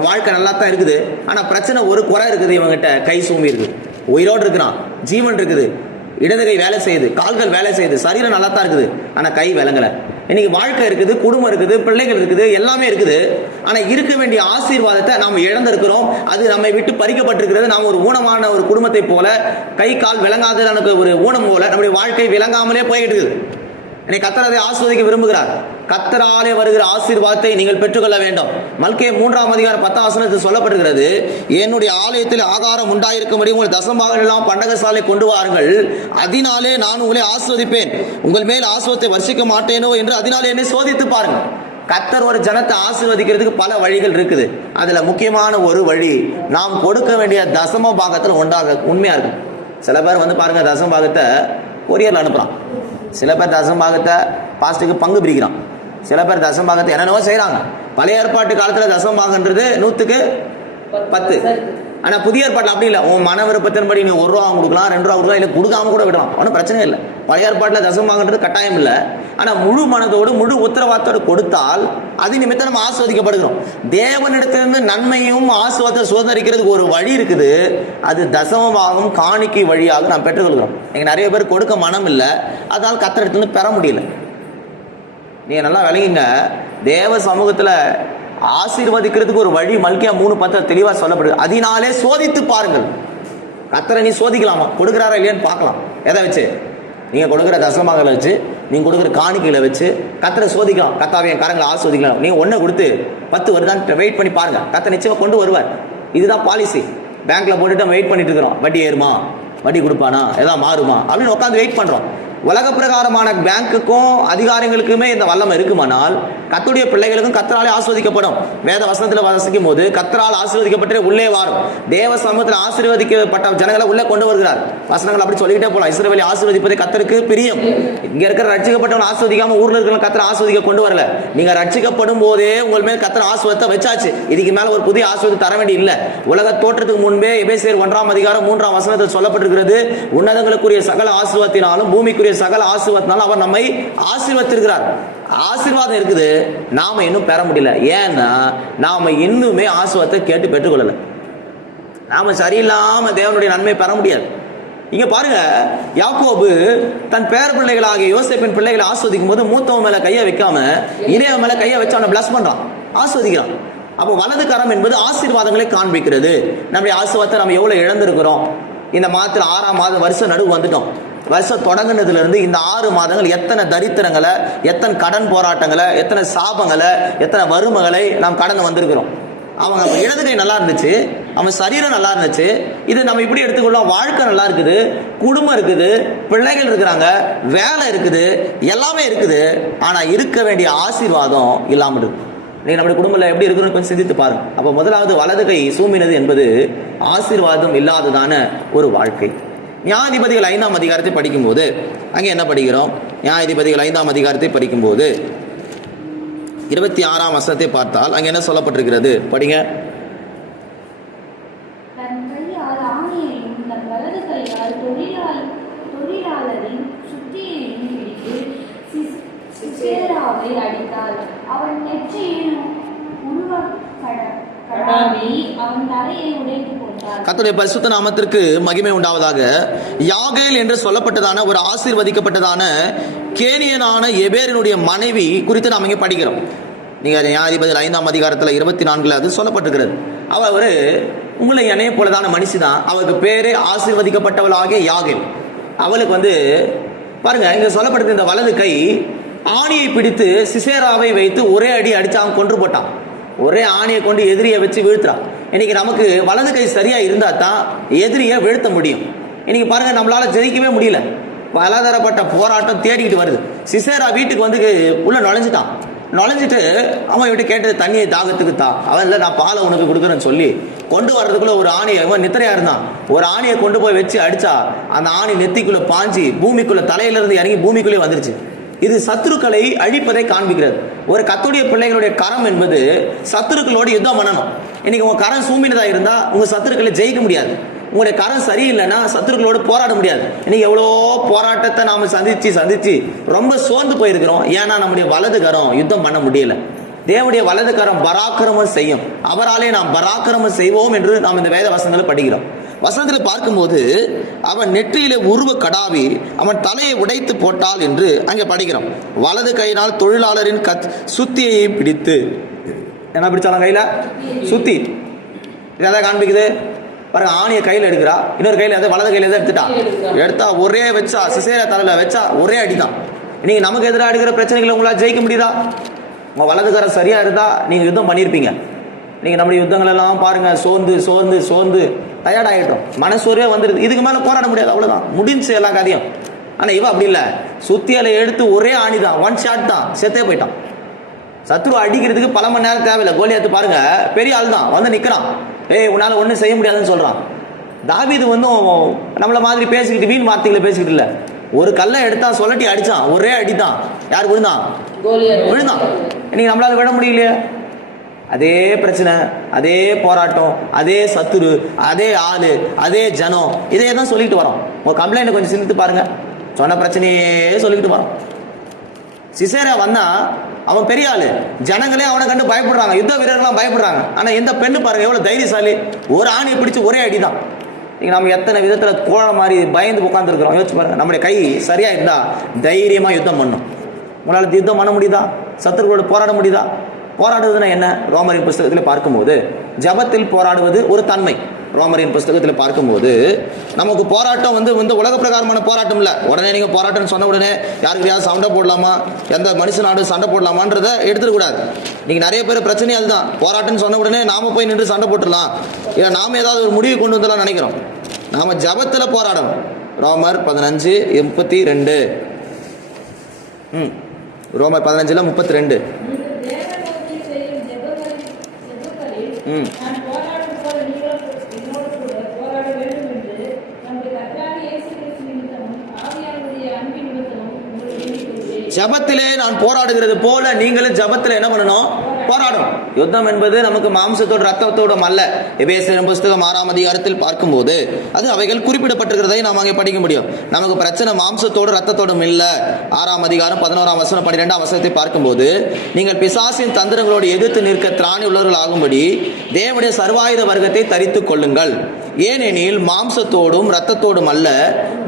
வாழ்க்கை நல்லா தான் இருக்குது. ஆனா பிரச்சனை, ஒரு குறை இருக்குது இவங்கிட்ட. கை சூம்பி இருக்குது, உயிரோடு இருக்கிறான், ஜீவன் இருக்குது, இடது கை வேலை செய்யுது, கால்கள் வேலை செய்யுது, சரீரம் நல்லா தான் இருக்குது, ஆனா கை விளங்கல. இன்னைக்கு வாழ்க்கை இருக்குது, குடும்பம் இருக்குது, பிள்ளைகள் இருக்குது, எல்லாமே இருக்குது. ஆனா இருக்க வேண்டிய ஆசீர்வாதத்தை நாம் இழந்திருக்கிறோம். அது நம்மை விட்டு பறிக்கப்பட்டிருக்கிறது. நாம் ஒரு ஊனமான ஒரு குடும்பத்தை போல, கை கால் விளங்காத எனக்கு ஒரு ஊனம் போல நம்முடைய வாழ்க்கை விளங்காமலே போயிட்டு இருக்குது. இன்னைக்கு கர்த்தர் அதை ஆசீர்வதிக்க விரும்புகிறார். கர்த்தராலே வருகிற ஆசீர்வாதத்தை நீங்கள் பெற்றுக்கொள்ள வேண்டும். மல்கியா 3ஆம் அதிகாரம் 10ஆம் வசனத்தில் சொல்லப்பட்டிருக்கிறது, என்னுடைய ஆலயத்தில் ஆகாரம் உண்டாயிருக்கும்படி உங்கள் தசம்பாகங்கள் எல்லாம் பண்டகசாலை கொண்டு வாருங்கள், அதனாலே நான் உங்களை ஆசீர்வதிப்பேன், உங்கள் மேல் ஆசீர்வாதத்தை வர்ஷிக்க மாட்டேனோ என்று அதனாலே என்னை சோதித்து பாருங்க. கர்த்தர் ஒரு ஜனத்தை ஆசீர்வதிக்கிறதுக்கு பல வழிகள் இருக்குது. அதுல முக்கியமான ஒரு வழி, நாம் கொடுக்க வேண்டிய தசம பாகத்தில் உண்மையா இருக்கும். சில பேர் பாருங்க, தசம பாகத்தை கொரியர்ல அனுப்புறான். சில பேர் தசம்பாகத்தை பாஸ்டுக்கு பங்கு பிரிக்கிறான். சில பேர் தசம்பாகத்தை என்னென்னவோ செய்கிறாங்க. பழைய ஏற்பாட்டு காலத்தில் தசம்பாகன்றது 100க்கு 10. ஆனால் புதிய ஏற்பாட்டில் அப்படி இல்லை. உன் மன விருப்பத்தின்படி நீ 1 ரூபா கொடுக்கலாம், 2 ரூபா கொடுக்கலாம், இல்லை கொடுக்காம கூட விடலாம், ஒன்றும் பிரச்சனை இல்லை. பழைய ஏற்பாட்டில் தசம்பாகன்றது கட்டாயம் இல்லை. ஆனால் முழு மனதோடு முழு உத்தரவாதத்தோடு கொடுத்தால் அது நிமித்தம் நம்ம ஆசீர்வதிக்கப்படுகிறோம். தேவனிடத்திலிருந்து நன்மையும் ஆசீர்வாதத்தை சுதந்திரிக்கிறதுக்கு ஒரு வழி இருக்குது. அது தசமமாகவும் காணிக்கை வழியாக நாம் பெற்றுக்கொள்கிறோம். எங்க நிறைய பேர் கொடுக்க மனம் இல்லை, அதனால் கர்த்தரிடத்திலிருந்து பெற முடியல. நீங்க நல்லா விளங்குங்க, தேவ சமூகத்துல ஆசீர்வதிக்கிறதுக்கு ஒரு வழி மல்கியா 3:10 தெளிவா சொல்லப்படுது. அதனாலே சோதித்து பாருங்கள். கர்த்தரை நீ சோதிக்கலாமா, கொடுக்குறாரா இல்லையான்னு பார்க்கலாம். எதை வச்சு? நீங்க கொடுக்குற தசமங்களை வச்சு, நீங்க கொடுக்குற காணிக்கைகளை வச்சு கர்த்தரை சோதிக்கலாம். கர்த்தாவே என் கரங்களை ஆசீர்வதிக்கலாம். நீங்க 1 கொடுத்து 10 வருதான்னு வெயிட் பண்ணி பாருங்க, கர்த்தர் நிச்சயமா கொண்டு வருவார். இதுதான் பாலிசி. பேங்க்ல போட்டுட்டு வெயிட் பண்ணிட்டு இருக்கிறோம், வட்டி ஏறுமா, வட்டி கொடுப்பானா, ஏதாவது மாறுமா அப்படின்னு உட்காந்து வெயிட் பண்றோம். உலக பிரகாரமான பேங்குக்கும் அதிகாரங்களுக்குமே இந்த வல்லமை இருக்குமானால் கர்த்தருடைய பிள்ளைகளுக்கும் கர்த்தராலே ஆசீர்வதிக்கப்படும். வேத வசனத்தில் வாசிக்கும் போது கர்த்தரால் ஆசீர்வதிக்கப்பட்டு உள்ளே வரும். தேவ சமூகத்தில் ஆசீர்வதிக்கப்பட்ட ஜனங்களை உள்ளே கொண்டு வருகிறார். வசனங்கள் அப்படி சொல்லிக்கிட்டே போலாம். இஸ்ரவேலை ஆசீர்வதிப்பது கர்த்தருக்கு பிரியம். இங்க இருக்கிற ரட்சிக்கப்பட்டவன் ஆசீர்வதிக்காம ஊர்ல இருக்கிற கர்த்தர் ஆசீர்வதிக்க கொண்டு வரல. நீங்க ரட்சிக்கப்படும் போதே உங்கள் மேல் கர்த்தர் ஆசீர்வாதத்தை வச்சாச்சு. இதுக்கு மேல ஒரு புதிய ஆசீர்வாதம் தர வேண்டிய இல்ல. உலக தோற்றத்துக்கு முன்பே எபேசியர் 1ஆம் அதிகாரம் 3ஆம் வசனத்தில் சொல்லப்பட்டிருக்கிறது, உன்னதங்களுக்குரிய சகல ஆசீர்வாதத்தினாலும் பூமிக்குரிய சகல ஆசீர்வாதத்தினாலும் அவர் நம்மை ஆசீர்வதித்திருக்கிறார். ஆசீர்வாதம் இருக்குது, நாம இன்னும் பெற முடியல. ஏன்னா நாம இன்னுமே ஆசீர்வாதத்தை கேட்டு பெற்றுக்கொள்ளல. நாம சரியில்லாம தேவனுடைய நன்மை பெற முடியாது. இங்க பாருங்க, யாக்கோபு தன் பேர பிள்ளைகளாகிய யோசேப்பின் பிள்ளைகளை ஆஸ்வதிக்கும் போது மூத்தவன் மேல கையை வைக்காம இளையவன் மேல கையை வச்சு அவனை பிளஸ் பண்றான், ஆஸ்வதிக்கிறான். அப்போ வலது கரம் என்பது ஆசீர்வாதங்களை காண்பிக்கிறது. நம்முடைய ஆசீர்வாதத்தை நம்ம எவ்வளவு இழந்திருக்கிறோம். இந்த மாதத்தில் 6ஆம் மாதம் வருஷம் நடுவு வந்துட்டோம். வருஷம் தொடங்கினதுல இருந்து இந்த 6 மாதங்கள் எத்தனை தரித்திரங்களை, எத்தனை கடன் போராட்டங்களை, எத்தனை சாபங்களை, எத்தனை வறுமைகளை நாம் கடந்து வந்திருக்கிறோம். அவங்க இடது கை நல்லா இருந்துச்சு, அவன் சரீரம் நல்லா இருந்துச்சு. இது நம்ம இப்படி எடுத்துக்கொள்ளோம். வாழ்க்கை நல்லா இருக்குது, குடும்பம் இருக்குது, பிள்ளைகள் இருக்கிறாங்க, வேலை இருக்குது, எல்லாமே இருக்குது. ஆனா இருக்க வேண்டிய ஆசீர்வாதம் இல்லாமல் இருக்கு. நீங்க நம்முடைய குடும்பத்தில் எப்படி இருக்குன்னு கொஞ்சம் சிந்தித்து பாருங்க. அப்போ முதலாவது வலது கை சூமினது என்பது ஆசீர்வாதம் இல்லாததான ஒரு வாழ்க்கை. நியாயாதிபதிகள் 5ஆம் அதிகாரத்தை படிக்கும்போது அங்கே என்ன படிக்கிறோம்? நியாயாதிபதிகள் 5ஆம் அதிகாரத்தை படிக்கும்போது 26ஆம் வசனத்தை பார்த்தால் அங்கே என்ன சொல்லப்பட்டிருக்கிறது? படிங்க. தன் கையால் ஆணியையும் தன் வலது கையால் தொழிலாளரின் சுத்தியையும் பிடித்து சிசேராவை அடித்தாள். அவன் நெற்றியில் கடாவி அவன் தலையை உடைத்து போட்டார். கர்த்தருடைய பரிசுத்த நாமத்திற்கு மகிமை உண்டாவதாக. யாகேல் என்று சொல்லப்பட்டதான ஒரு ஆசீர்வதிக்கப்பட்டதான கேனியனான எபேரினுடைய மனைவி குறித்து நாம் இங்கே படிக்கிறோம். நீங்கள் நியாயாதிபதிகள் 5ஆம் அதிகாரத்தில் 24 அது சொல்லப்பட்டிருக்கிறது. அவள் ஒரு உங்களை என்னைய போலதான மனுஷி தான். அவளுக்கு பேரே ஆசீர்வதிக்கப்பட்டவளாகிய யாகேல். அவளுக்கு பாருங்க, இங்க சொல்லப்பட்டிருக்க இந்த வலது கை ஆணியை பிடித்து சிசேராவை வைத்து ஒரே அடி அடிச்சு அவன் கொன்று போட்டான். ஒரே ஆணியை கொண்டு எதிரியை வச்சு வீழ்த்துறான். இன்னைக்கு நமக்கு வலது கை சரியா இருந்தா தான் எதிரியை வீழ்த்த முடியும். இன்னைக்கு பாருங்க, நம்மளால ஜெயிக்கவே முடியல. பலதரப்பட்ட போராட்டம் தேடிக்கிட்டு வருது. சிசேரா வீட்டுக்கு உள்ள நுழைஞ்சிட்டு அவன் இவட்ட கேட்டது தண்ணியை தாகத்துக்கு தான். அவன் இல்லை, நான் பாலை உனக்கு கொடுக்குறேன்னு சொல்லி கொண்டு வர்றதுக்குள்ள ஒரு ஆணியை, இவன் நித்திரையா இருந்தான், ஒரு ஆணியை கொண்டு போய் வச்சு அடிச்சா அந்த ஆணி நெத்திக்குள்ள பாஞ்சி பூமிக்குள்ள தலையிலிருந்து இறங்கி பூமிக்குள்ளே வந்துருச்சு. இது சத்துருக்களை அழிப்பதை காண்பிக்கிறது. ஒரு கர்த்தருடைய பிள்ளைகளுடைய கரம் என்பது சத்துருக்களோடு யுத்தம் பண்ணணும். இன்னைக்கு உங்க கரம் சூமினதா இருந்தா உங்க சத்துருக்களை ஜெயிக்க முடியாது. உங்களுடைய கரம் சரியில்லைன்னா சத்துருக்களோடு போராட முடியாது. இன்னைக்கு எவ்வளோ போராட்டத்தை நாம சந்திச்சு ரொம்ப சோர்ந்து போயிருக்கிறோம். ஏன்னா நம்முடைய வலது கரம் யுத்தம் பண்ண முடியல. தேவனுடைய வலது கரம் பராக்கிரமம் செய்யும். அவராலே நாம் பராக்கிரமம் செய்வோம் என்று நாம் இந்த வேத வசனங்களை படிக்கிறோம். வசனத்தில் பார்க்கும்போது அவன் நெற்றியிலே உருவ கடாவி அவன் தலையை உடைத்து போட்டாள் என்று அங்கே படிக்கிறோம். வலது கையினால் தொழிலாளரின் சுத்தியை பிடித்து, என்ன பிடிச்சாலும் கையில சுத்தி, இதெல்லாம் காண்பிக்குது பாருங்க. ஆணியை கையில் எடுக்கிறா, இன்னொரு கையில் வலது கையில எடுத்தா ஒரே வச்சா சிசேரா தலையில வச்சா ஒரே அடிதான். இன்னைக்கு நமக்கு எதிராக அடிக்கிற பிரச்சனைகளை உங்களால் ஜெயிக்க முடியுதா? உங்க வலதுகாரம் சரியா இருந்தா நீங்க யுத்தம் பண்ணியிருப்பீங்க. நீங்க நம்முடைய யுத்தங்கள் எல்லாம் பாருங்க, சோர்ந்து டயர்ட் ஆகிட்டோம், மனசோர்வே வந்துடுது. இதுக்கு மேலே போராட முடியாது, அவ்வளோதான், முடிஞ்சு எல்லா காரியம். ஆனால் இவன் அப்படி இல்லை, சுத்தியால எடுத்து ஒரே ஆணி தான், ஒன் ஷாட் தான், செத்தே போயிட்டான். சத்ரு அடிக்கிறதுக்கு பல மணி நேரம் தேவையில்லை. கோலியாத்து பாருங்க, பெரிய ஆள் தான், நிற்கிறான். உன்னால் ஒன்றும் செய்ய முடியாதுன்னு சொல்கிறான். தாவீது நம்மளை மாதிரி பேசிக்கிட்டு வீண் வார்த்தைகளை பேசிக்கிட்டு இல்லை, ஒரு கல்லை எடுத்தா சொல்லட்டி அடிச்சான், ஒரே அடித்தான். யார் விழுந்தான்? இன்னைக்கு நம்மளால விட முடியலையே. அதே பிரச்சனை, அதே போராட்டம், அதே சத்துரு, அதே ஆளு, அதே ஜனம், இதே தான் சொல்லிட்டு வரோம். உங்க கம்ப்ளைண்ட் கொஞ்சம் சிந்தித்து பாருங்க. சொன்ன பிரச்சனையே சொல்லிக்கிட்டு வரோம். சிசேரா வந்தா அவன் பெரிய ஆளு, ஜனங்களே அவனை கண்டு பயப்படுறாங்க, யுத்த வீரர்கள்லாம் பயப்படுறாங்க. ஆனா எந்த பெண்ணு பாருங்க எவ்வளவு தைரியசாலி, ஒரு ஆணியை பிடிச்சு ஒரே அடிதான். நீங்க நம்ம எத்தனை விதத்துல கோழ மாதிரி பயந்து உட்கார்ந்துருக்கிறோம். யோசிச்சு பாருங்க. நம்முடைய கை சரியா இருந்தா தைரியமா யுத்தம் பண்ணும். உங்களால் யுத்தம் பண்ண முடியுதா? சத்துருக்களோடு போராட முடியுதா? போராடுவதுன்னா என்ன? ரோமரின் புஸ்தகத்தில் பார்க்கும்போது ஜபத்தில் போராடுவது ஒரு தன்மை. ரோமரின் புஸ்தகத்தில் பார்க்கும்போது நமக்கு போராட்டம் வந்து உலக பிரகாரமான போராட்டம் இல்லை. உடனே நீங்கள் போராட்டம் சொன்ன உடனே யாருக்கையாவது சண்டை போடலாமா, எந்த மனுஷனாடு சண்டை போடலாமான்றதை எடுத்துடக்கூடாது. நீங்கள் நிறைய பேர் பிரச்சனையே அதுதான். போராட்டம்னு சொன்ன உடனே நாம போய் நின்று சண்டை போட்டுடலாம், இல்லை நாம ஏதாவது ஒரு முடிவு கொண்டு வந்துடலாம் நினைக்கிறோம். நாம ஜபத்தில் போராடணும். ரோமர் 15:32. ரோமர் 15:32. ஜபத்திலே நான் போராடுகிறது போல நீங்களும் ஜபத்தில் என்ன பண்ணணும்? போராடும். யுத்தம் என்பது நமக்கு மாம்சத்தோடு ரத்தத்தோடும் அல்ல. எபேசியர் புஸ்தகம் 6ஆம் அதிகாரத்தில் பார்க்கும்போது அது அவைகள் குறிப்பிடப்பட்டிருக்கிறதை நாம் அங்கே படிக்க முடியும். நமக்கு பிரச்சனை மாம்சத்தோடு ரத்தத்தோடும் இல்லை. 6ஆம் அதிகாரம் 11ஆம் வசனம் 12ஆம் வசனத்தை பார்க்கும்போது நீங்கள் பிசாசின் தந்திரங்களோடு எதிர்த்து நிற்க திராணி உள்ளவர்கள் ஆகும்படி தேவனுடைய சர்வாயுத வர்க்கத்தை தரித்துக் கொள்ளுங்கள். ஏனெனில் மாம்சத்தோடும் இரத்தத்தோடும் அல்ல,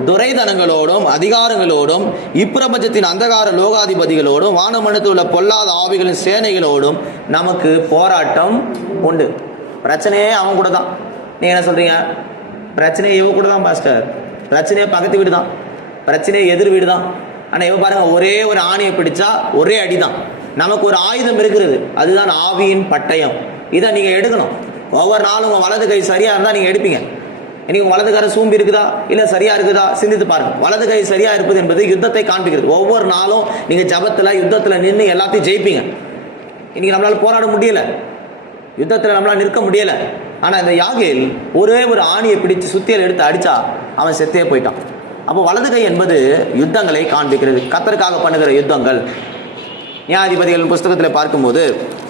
துரைதனங்களோடும் அதிகாரங்களோடும் இப்பிரபஞ்சத்தின் அந்தகார லோகாதிபதிகளோடும் வானமண்டலத்தில் உள்ள பொல்லாத ஆவிகளின் சேனைகளோடும் நமக்கு போராட்டம் உண்டு. பிரச்சனையே அவன் கூட தான். நீங்க என்ன சொல்றீங்க? பிரச்சனையே இவ கூட தான் பாஸ்டர். பிரச்சனையே பக்கத்து வீடு தான், பிரச்சனையே எதிர் வீடு தான். ஆனால் இவ பாருங்க, ஒரே ஒரு ஆணியை பிடிச்சா ஒரே அடிதான். நமக்கு ஒரு ஆயுதம் இருக்கிறது, அதுதான் ஆவியின் பட்டயம். இதை நீங்க எடுக்கணும். ஒவ்வொரு நாளும் உங்கள் வலது கை சரியா இருந்தால் நீங்கள் எடுப்பீங்க. இன்னைக்கு வலது கரை சூம்பி இருக்குதா இல்லை சரியா இருக்குதா சிந்தித்து பாருங்க. வலது கை சரியா இருப்பது என்பது யுத்தத்தை காண்பிக்கிறது. ஒவ்வொரு நாளும் நீங்கள் ஜபத்தில் யுத்தத்தில் நின்று எல்லாத்தையும் ஜெயிப்பீங்க. இன்னைக்கு நம்மளால போராட முடியல, யுத்தத்தில் நம்மளால நிற்க முடியல. ஆனா இந்த யாகேல் ஒரே ஒரு ஆணியை பிடிச்சு சுத்தியல் எடுத்து அடிச்சா அவன் செத்தே போயிட்டான். அப்போ வலது கை என்பது யுத்தங்களை காண்பிக்கிறது, கர்த்தருக்காக பண்ணுகிற யுத்தங்கள். நியாயாதிபதிகள் புஸ்தகத்தில் பார்க்கும்போது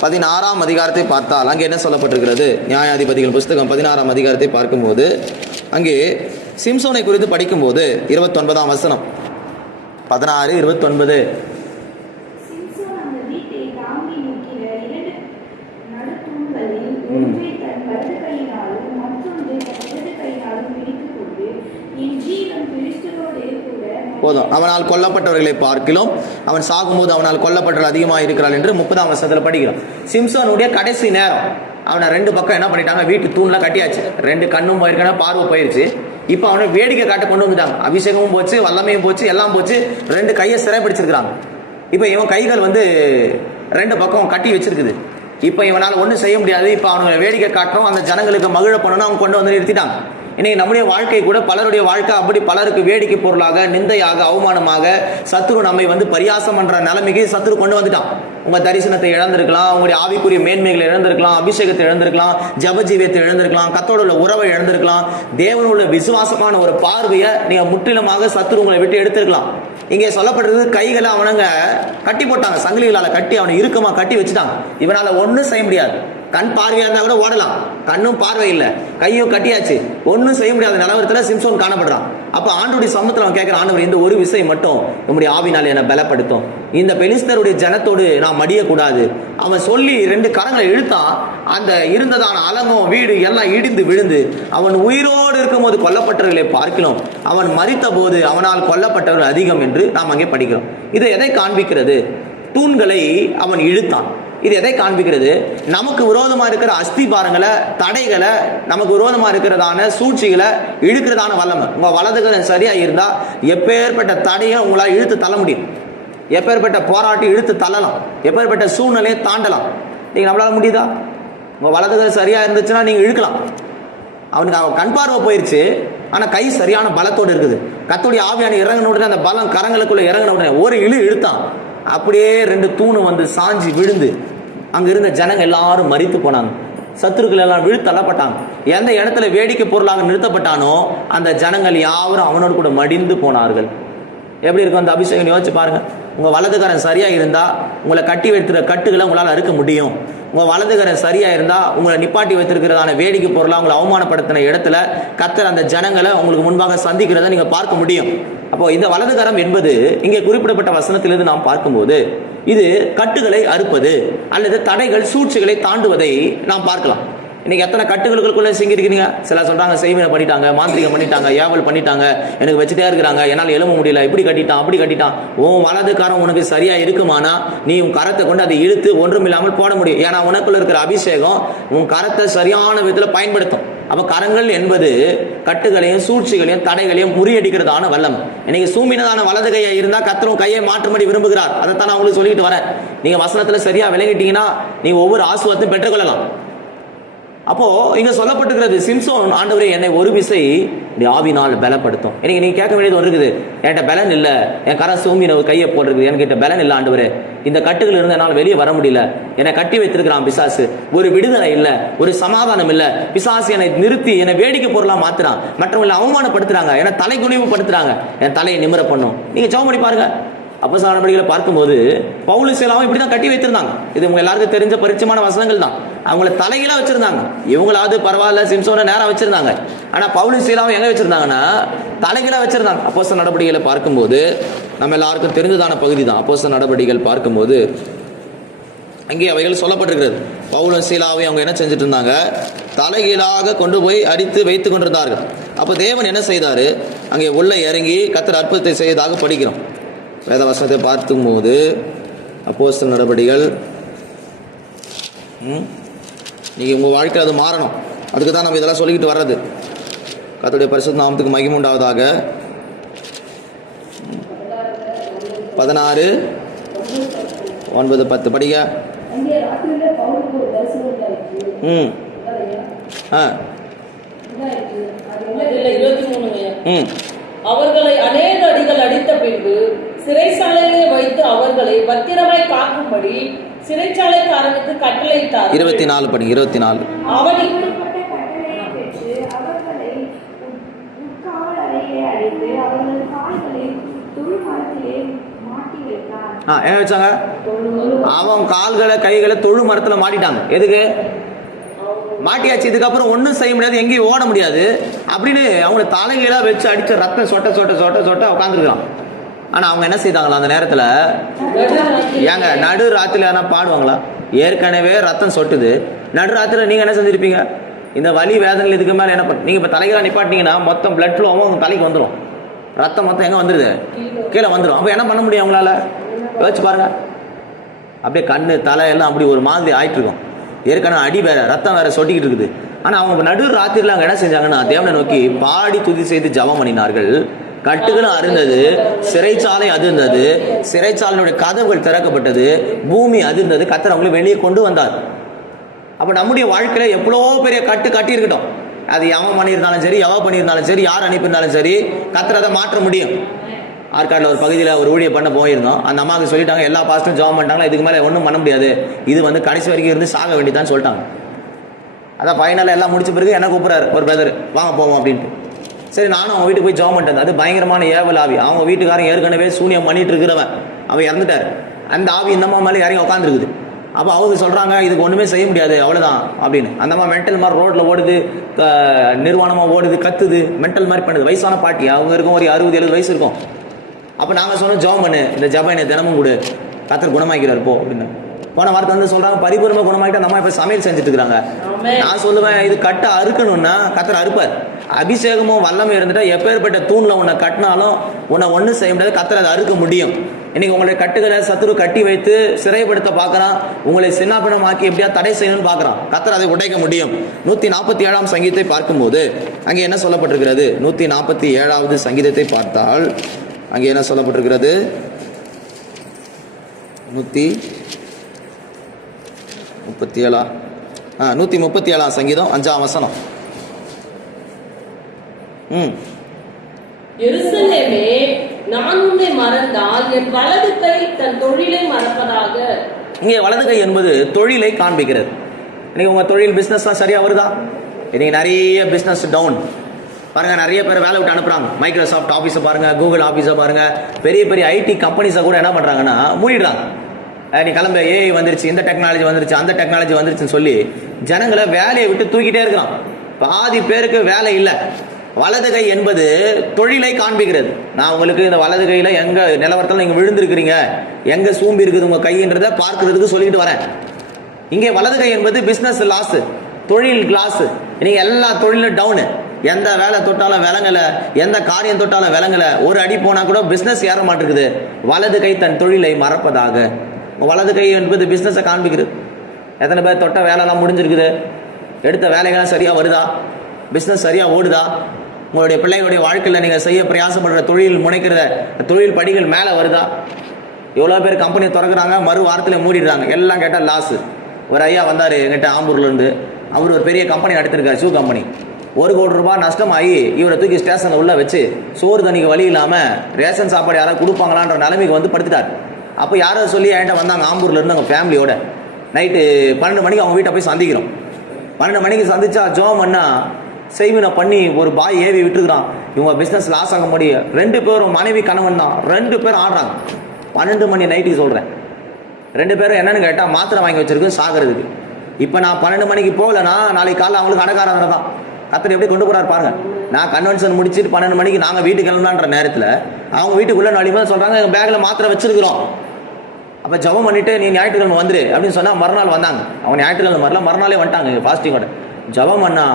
16ஆம் அதிகாரத்தை பார்த்தால் அங்கே என்ன சொல்லப்பட்டிருக்கிறது? நியாயாதிபதிகள் புஸ்தகம் 16ஆம் அதிகாரத்தை பார்க்கும்போது அங்கே சிம்சோனை குறித்து படிக்கும்போது 29ஆம் வசனம் 16:29. சிம்சோன் அந்த வீட்டை தாங்கி நிற்கிற 2 நடுத்தூண்களில் ஒன்றை தன் வலது கையினாலும் மற்றொன்றை தன் இடது கையினாலும் பிடித்துக் கொண்டு, என் ஜீவன் பெலிஸ்தரோடே கூட போதும், அவனால் கொல்லப்பட்டவர்களை பார்க்கிலும் அவன் சாகும்போது அவனால் கொல்லப்பட்டவர்கள் அதிகமாக இருக்கிறாள் என்று 30ஆம் வசனத்தில் படிக்கிறோம். சிம்சோனுடைய கடைசி நேரம் அவனை 2 பக்கம் என்ன பண்ணிட்டாங்க, வீட்டு தூண்ல கட்டியாச்சு. 2 கண்ணும் போயிருக்கான, பார்வை போயிருச்சு. இப்போ அவனை வேடிக்கை காட்ட கொண்டு வந்துட்டாங்க. அபிஷேகமும் போச்சு, வல்லமையும் போச்சு, எல்லாம் போச்சு. 2 கையை சிறை பிடிச்சிருக்கிறாங்க. இப்போ இவன் கைகள் 2 பக்கம் கட்டி வச்சிருக்குது. இப்போ இவனால் ஒன்றும் செய்ய முடியாது. இப்போ அவனை வேடிக்கை காட்டணும், அந்த ஜனங்களுக்கு மகிழ பண்ணணும், அவங்க கொண்டு வந்து நிறுத்திட்டாங்க. இன்னைக்கு நம்முடைய வாழ்க்கை கூட பலருடைய வாழ்க்கை அப்படி பலருக்கு வேடிக்கை பொருளாக, நிந்தையாக, அவமானமாக, சத்துரு நம்மை பரியாசம் பண்ற நிலைமைக்கு சத்துரு கொண்டு வந்துட்டான். உங்க தரிசனத்தை இழந்திருக்கலாம், உங்களுடைய ஆவிக்குரிய மேன்மைகளை இழந்திருக்கலாம், அபிஷேகத்தை இழந்திருக்கலாம், ஜபஜீவியத்தை இழந்திருக்கலாம், கத்தோட உள்ள உறவை இழந்திருக்கலாம், தேவனுள்ள விசுவாசமான ஒரு பார்வையை நீங்க முற்றிலுமாக சத்துரு உங்களை விட்டு எடுத்திருக்கலாம். இங்கே சொல்லப்பட்டது கைகளை அவனுங்க கட்டி போட்டாங்க, சங்கிலிகளால கட்டி அவனை இறுக்கமா கட்டி வச்சுட்டாங்க. இவனால ஒன்றும் செய்ய முடியாது. கண் பார்வையா இருந்தா கூட ஓடலாம், கண்ணும் பார்வை இல்லை, கையும் கட்டியாச்சு, ஒன்றும் செய்ய முடியாத நிலவரத்தில் சிம்சோன் காணப்படுறான். அப்ப ஆண்டவருடைய சமூகத்தில் அவன் கேட்கிற, ஆண்டவர் இந்த ஒரு விஷயம் மட்டும் நம்முடைய ஆவினால என்னை பலப்படுத்தும், இந்த பெலிஸ்தருடைய ஜனத்தோடு நான் மடியக்கூடாது. அவன் சொல்லி 2 கரங்களை இழுத்தான். அந்த இருந்ததான அலங்கம், வீடு எல்லாம் இடிந்து விழுந்து அவன் உயிரோடு இருக்கும் போது கொல்லப்பட்டவர்களை பார்க்கலாம், அவன் மரித்த போது அவனால் கொல்லப்பட்டவர்கள் அதிகம் என்று நாம் அங்கே படிக்கிறோம். இது எதை காண்பிக்கிறது? தூண்களை அவன் இழுத்தான். இது எதை காண்பிக்கிறது? நமக்கு விரோதமா இருக்கிற அஸ்திபாரங்களை, தடைகளை, நமக்கு விரோதமா இருக்கிறதான சூழ்ச்சிகளை இழுக்கிறதான வல்லமை உங்க வலதுகரம் சரியா இருந்தா எப்பேற்பட்ட தடையை உங்களால் இழுத்து தள்ள முடியும். எப்பேற்பட்ட போராட்டி இழுத்து தள்ளலாம், எப்பேற்பட்ட சூழ்நிலையை தாண்டலாம். நீங்க நம்மளால முடியுதா? உங்க வலதுகரம் சரியா இருந்துச்சுன்னா நீங்க இழுக்கலாம். அவனுக்கு அவன் கண் பார்வை போயிருச்சு, ஆனா கை சரியான பலத்தோடு இருக்குது. கர்த்தருடைய ஆவியான இறங்கின உடனே அந்த பலம் கரங்களுக்குள்ள இறங்கின உடனே ஒரு இழுத்தான். அப்படியே 2 தூணு சாஞ்சி விழுந்து அங்க இருந்த ஜனங்க எல்லாரும் மரித்து போனாங்க. சத்துருக்கள் எல்லாம் தள்ளப்பட்டாங்க. எந்த இடத்துல வேடிக்கை பொருளாக நிறுத்தப்பட்டானோ அந்த ஜனங்கள் யாவரும் அவனோடு கூட மடிந்து போனார்கள். எப்படி இருக்கும் அந்த அபிஷேகம்? யோசிச்சு பாருங்க. உங்க வலதுகரம் சரியா இருந்தா உங்களை கட்டி வைத்திருக்கிற கட்டுகளை உங்களால் அறுக்க முடியும். உங்க வலதுகரம் சரியா இருந்தா உங்களை நிப்பாட்டி வைத்திருக்கிறதான வேடிக்கை பொருளா உங்களை அவமானப்படுத்தின இடத்துல கர்த்தர் அந்த ஜனங்களை உங்களுக்கு முன்பாக சந்திக்கிறத நீங்க பார்க்க முடியும். அப்போ இந்த வலதுகரம் என்பது இங்கே குறிப்பிடப்பட்ட வசனத்திலிருந்து நாம் பார்க்கும்போது இது கட்டுகளை அறுப்பது அல்லது தடைகள், சூழ்ச்சிகளை தாண்டுவதை நாம் பார்க்கலாம். இன்னைக்கு எத்தனை கட்டுகளுக்குள்ள சிங்கிருக்கிறீங்க. சில சொல்றாங்க செய்வினை பண்ணிட்டாங்க, மாந்திரிகம் பண்ணிட்டாங்க, ஏவல் பண்ணிட்டாங்க, எனக்கு வச்சுட்டே இருக்கிறாங்க, என்னால் எழும்ப முடியல, இப்படி கட்டிட்டான் அப்படி கட்டிட்டான். உன் வலதுக்காரம் உனக்கு சரியா இருக்குமானா நீ உன் கரத்தை கொண்டு அதை இழுத்து ஒன்றும் இல்லாமல் போட முடியும். ஏன்னா உனக்குள்ள இருக்கிற அபிஷேகம் உன் கரத்தை சரியான விதத்தில் பயன்படுத்தும். அப்ப கரங்கள் என்பது கட்டுகளையும் சூழ்ச்சிகளையும் தடைகளையும் முறியடிக்கிறதான வல்லம். இன்னைக்கு சூமினதான வலது கையை இருந்தா கர்த்தரும் கையை மாற்றும்படி விரும்புகிறார். அதைத்தான் நான் உங்களுக்கு சொல்லிட்டு வரேன். நீங்க வசனத்துல சரியா விளங்கிட்டீங்கன்னா நீங்க ஒவ்வொரு ஆசீர்வாதத்தையும் பெற்றுக்கொள்ளலாம். அப்போ இங்க சொல்லப்பட்டிருக்கிறது, சிம்சோன் ஆண்டவரே என்னை ஒரு விசை ஆவினால் பலப்படுத்தும். எனக்கு நீங்க கேட்க வேண்டியது ஒன்று இருக்குது, என்கிட்ட பலன் இல்லை, என் கரை சூம்பி கையை போட்டிருக்கு, என்கிட்ட பலன் இல்லை ஆண்டவரே, இந்த கட்டுகள் இருந்து என்னால் வெளியே வர முடியல, என்னை கட்டி வைத்திருக்கிறான் பிசாசு, ஒரு விடுதலை இல்லை, ஒரு சமாதானம் இல்லை, பிசாசு என்னை நிறுத்தி என்னை வேடிக்கை பொருளா மாத்துறான், மற்றவங்களை அவமானப்படுத்துறாங்க, என்னை தலை குனிவு படுத்துறாங்க, என் தலையை நிமிர பண்ணும். நீங்க ஜெபம் பண்ணி பாருங்க. அப்போஸ்தலர் நடவடிக்கைகளை பார்க்கும்போது பவுல் சீலாவும் இப்படி தான் கட்டி வைத்திருந்தாங்க. இது உங்க எல்லாருக்கும் தெரிஞ்ச பரிச்சயமான வசனங்கள் தான். அவங்கள தலைகீழா வச்சிருந்தாங்க. இவங்களாவது பரவாயில்ல, சிம்சோனை நேரம் வச்சிருந்தாங்க. ஆனா பவுல் சீலாவும் எங்க வச்சிருந்தாங்கன்னா தலைகீழா வச்சிருந்தாங்க. அப்போஸ்தலர் நடவடிக்கைகளை பார்க்கும்போது நம்ம எல்லாருக்கும் தெரிஞ்சதான பகுதி தான். அப்போஸ்தலர் நடவடிக்கைகள் பார்க்கும்போது அங்கே அவைகள் சொல்லப்பட்டிருக்கிறது. பவுலும் சீலாவையும் அவங்க என்ன செஞ்சுட்டு இருந்தாங்க, தலைகீழாக கொண்டு போய் அடித்து வைத்து கொண்டிருந்தார்கள். அப்போ தேவன் என்ன செய்தாரு, அங்கே உள்ள இறங்கி கர்த்தர் அற்புதத்தை செய்ததாக படிக்கிறோம். வேதவசனத்தை பார்க்கும்போது அப்போஸ்தலர் நடவடிக்கைகள் நீங்கள் உங்கள் வாழ்க்கை அது மாறணும். அதுக்கு தான் நம்ம இதெல்லாம் சொல்லிக்கிட்டு வர்றது. கர்த்தருடைய பரிசுத்த நாமத்துக்கு மகிமை உண்டாவதாக. 16:9-10 படிங்க. அவர்களை அநேக அடிகள் அடித்த பின்பு சிறைச்சாலையிலே வைத்து அவர்களை பத்திரமாய் காக்கும்படி சிறைச்சாலைக்காரனுக்கு கட்டளையிட்டார். 24 படி. 24 அவன் எங்க வச்சாங்க? அவன் கால்களை கைகளை தொழு மரத்துல மாட்டிட்டாங்க. எதுக்கு மாட்டியாச்சு? இதுக்கப்புறம் ஒன்றும் செய்ய முடியாது, எங்கேயும் ஓட முடியாது அப்படின்னு அவங்கள தலைகளாக வச்சு அடிச்ச ரத்தம் சொட்ட சொட்ட சொட்ட சொட்ட உட்காந்துருக்கலாம். ஆனால் அவங்க என்ன செய்தாங்களா அந்த நேரத்தில்? ஏங்க நடு ராத்திரில ஆனால் பாடுவாங்களா? ஏற்கனவே ரத்தம் சொட்டுது, நடு ராத்திரில நீங்கள் என்ன செஞ்சிருப்பீங்க? இந்த வலி வேதனை இதுக்கு மேலே என்ன நீங்கள் இப்போ தலைகளாக நிப்பாட்டினீங்கன்னா மொத்தம் பிளட் ஃப்ளோவும் உங்கள் தலைக்கு வந்துடும். ரத்தம் மொத்தம் எங்கே வந்துடுது? கீழே வந்துடும். அப்போ என்ன பண்ண முடியும் அவங்களால? யோசிச்சு பாருங்க. அப்படியே கண்ணு தலை எல்லாம் அப்படி ஒரு மாதிரி ஆயிட்டு இருக்கும். ஏற்கனவே அடி வேற, ரத்தம் வேற சொட்டிக்கிட்டு இருக்குது. ஆனால் அவங்க நடு ராத்திரில அங்கே என்ன செஞ்சாங்கன்னா தேவனை நோக்கி பாடி துதி செய்து ஜெபம் பண்ணினார்கள். கட்டுகளும் அருந்தது, சிறைச்சாலை அதிர்ந்தது, சிறைச்சாலையினுடைய கதவுகள் திறக்கப்பட்டது, பூமி அதிர்ந்தது, கர்த்தர் அவங்களை வெளியே கொண்டு வந்தார். அப்போ நம்முடைய வாழ்க்கையில எவ்வளோ பெரிய கட்டு கட்டியிருக்கட்டும், அது எவன் பண்ணியிருந்தாலும் சரி, எவ பண்ணியிருந்தாலும் சரி, யார் அனுப்பியிருந்தாலும் சரி, கர்த்தர் அதை மாற்ற முடியும். ஆற்காட்டில் ஒரு பகுதியில் ஒரு ஊழியம் பண்ண போயிருந்தோம். அந்த அம்மாவுக்கு சொல்லிட்டாங்க, எல்லா பாஸ்டும் ஜெபம் பண்ணிட்டாங்களா, இதுக்கு மேலே ஒன்றும் பண்ண முடியாது, இது கடைசி வரைக்கும் இருந்து சாக வேண்டியதான்னு சொல்லிட்டாங்க. அதான் ஃபைனலாக எல்லாம் முடிச்ச பிறகு என்ன கூப்பிட்றாரு ஒரு பிரதர், வாங்க போவோம் அப்படின்ட்டு. சரி, நானும் அவங்க வீட்டுக்கு போய் ஜெபம் பண்ணிட்டேன். அது பயங்கரமான ஏவல் ஆவி. அவங்க வீட்டுக்காரன் ஏற்கனவே சூனியம் பண்ணிட்டு இருக்கிறவன், அவன் இறந்துட்டார். அந்த ஆவி இந்த அம்மா மேலே இறங்கி உட்காந்துருக்குது. அப்போ அவங்க சொல்கிறாங்க, இதுக்கு ஒன்றுமே செய்ய முடியாது, அவ்வளோதான் அப்படின்னு. அந்த அம்மா மென்டல் மாதிரி ரோட்டில் ஓடுது, நிர்வாணமாக ஓடுது, கத்துது, மென்டல் மாதிரி பண்ணுது. வயசான பாட்டி, அவங்க இருக்கும் ஒரு 60-70 வயசு இருக்கும். அப்போ நாங்கள் சொன்னோம், ஜெபம் பண்ணு, இந்த ஜெபம் என்னை தினமும் கொடு, கர்த்தர் குணமாக்கிறார் போ அப்படின்னு. போன வாரத்தை சொல்கிறாங்க, பரிபூர்ணமாக குணமாக்கிட்டு அந்த அம்மா இப்போ சமையல் செஞ்சுட்டு இருக்கிறாங்க. நான் சொல்லுவேன், இது கட்ட அறுக்கணும்னா கர்த்தர் அறுப்பார். அபிஷேகமும் வல்லமை இருந்துட்டா எப்பேற்பட்ட தூணில் உன்னை கட்டினாலும் உன்னை ஒன்றும் செய்ய முடியாது, கர்த்தர் அதை அறுக்க முடியும். இன்னைக்கு உங்களுடைய கட்டுகளை சத்துரு கட்டி வைத்து சிறைப்படுத்த பார்க்குறான், உங்களை சின்னாபின்னமாக்கி எப்படியா தடை செய்யணும்னு பார்க்குறான். கர்த்தர் அதை உடைக்க முடியும். 147ஆம் சங்கீதத்தை பார்க்கும்போது அங்கே என்ன சொல்லப்பட்டிருக்கிறது? 147வது சங்கீதத்தை பார்த்தால் அங்கே என்ன சொல்லப்பட்டிருக்கிறது? 137ஆம் சங்கீதம் 5ஆம் வசனம். எருசலேமே, நான் உன்னை மறந்தால் என் வலது கை தன் தொழிலை மறப்பதாக. இங்கே வலது கை என்பது தொழிலை காண்பிக்கிறது. இன்னைக்கு உங்க தொழில் பிசினஸ்லாம் சரியா வருதா? இன்னைக்கு நிறைய பிசினஸ் டவுன் பாருங்க. நிறைய பேர் வேலை விட்டு அனுப்புறாங்க. மைக்ரோசாஃப்ட் ஆஃபீஸை பாருங்க, கூகுள் ஆஃபீஸை பாருங்க, பெரிய பெரிய ஐடி கம்பெனிஸை கூட என்ன பண்றாங்கன்னா மூடிடுறாங்க. நீ கிளம்ப, ஏஐ வந்துருச்சு, இந்த டெக்னாலஜி வந்துருச்சு, அந்த டெக்னாலஜி வந்துருச்சுன்னு சொல்லி ஜனங்களை வேலையை விட்டு தூக்கிட்டே இருக்கிறான். பாதி பேருக்கு வேலை இல்லை. வலது கை என்பது தொழிலை காண்பிக்கிறது. நான் உங்களுக்கு இந்த வலது கையில எங்க நிலவரத்தில் நீங்க விழுந்திருக்கிறீங்க, எங்க சூம்பி இருக்குது உங்க கைன்றத பார்க்கறதுக்கு சொல்லிட்டு வரேன். இங்கே வலது கை என்பது பிசினஸ் லாஸ், தொழில் கிளாஸ். இன்னைக்கு எல்லா தொழிலும் டவுனு. எந்த வேலை தொட்டாலும் விளங்கல, எந்த காரியம் தொட்டாலும் விளங்கல. ஒரு அடி போனா கூட பிசினஸ் ஏற மாட்டேங்குது. வலது கை தன் தொழிலை மறப்பதாக. வலது கை என்பது பிசினஸை காண்பிக்கிறது. எத்தனை பேர் தொட்ட வேலைலாம் முடிஞ்சிருக்குது? எடுத்த வேலைகள்லாம் சரியா வருதா? பிசினஸ் சரியா ஓடுதா? உங்களுடைய பிள்ளைகளுடைய வாழ்க்கையில் நீங்கள் செய்ய பிரயாசப்படுற தொழில் முனைக்கிற தொழில் படிகள் மேலே வருதா? எவ்வளோ பேர் கம்பெனி திறக்கிறாங்க, மறு வாரத்தில் மூடிடுறாங்க. எல்லாம் கேட்டால் லாஸு. ஒரு ஐயா வந்தார் எங்கிட்ட ஆம்பூர்லேருந்து. அவர் ஒரு பெரிய கம்பெனி நடத்திருக்காரு, ஷூ கம்பெனி. 1 கோடி ரூபாய் நஷ்டமாகி இவரை தூக்கி ஸ்டேஷனில் உள்ள வச்சு சோறு தண்ணிக்கு வழி இல்லாமல் ரேஷன் சாப்பாடு யாராவது கொடுப்பாங்களான்ற நிலைமைக்கு வந்து படுத்துட்டார். அப்போ யாரோ சொல்லி என்கிட்ட வந்தாங்க ஆம்பூர்லேருந்து அவங்க ஃபேமிலியோட. நைட்டு 12 மணிக்கு அவங்க வீட்டை போய் சந்திக்கிறோம். 12 மணிக்கு சந்திச்சா ஜோம் பண்ணா செய்வினை பண்ணி ஒரு பாய் ஏவி விட்டுருக்குறான். இவங்க பிஸ்னஸ் லாஸ் ஆக முடியும். 2 பேரும் மனைவி கணவன் தான், 2 பேரும் ஆடுறாங்க. 12 மணி நைட்டுக்கு சொல்கிறேன். 2 பேரும் என்னன்னு கேட்டால் மாத்திரை வாங்கி வச்சிருக்கு சாகிறதுக்கு. இப்போ நான் 12 மணிக்கு போகலன்னா நாளைக்கு காலையில் அவங்களுக்கு அடக்காரங்க தான். கர்த்தர் எப்படி கொண்டு போகிறார் பாருங்க. நான் கன்வென்ஷன் முடிச்சுட்டு 12 மணிக்கு நாங்கள் வீட்டுக்கு கிளம்பலான்ற நேரத்தில் அவங்க வீட்டுக்குள்ளே நடிமேல் சொல்கிறாங்க, எங்கள் பேக்கில் மாத்திரை வச்சிருக்கிறோம். அப்போ ஜபம் பண்ணிவிட்டு நீ ஞாயிற்றுக்கிழமை வந்துரு அப்படின்னு சொன்னால் மறுநாள் வந்தாங்க. அவங்க ஞாயிற்றுக்கிழமை வரலாம், மறுநாளே வந்துட்டாங்க ஃபாஸ்டிங்கோட. ஜபம் பண்ணா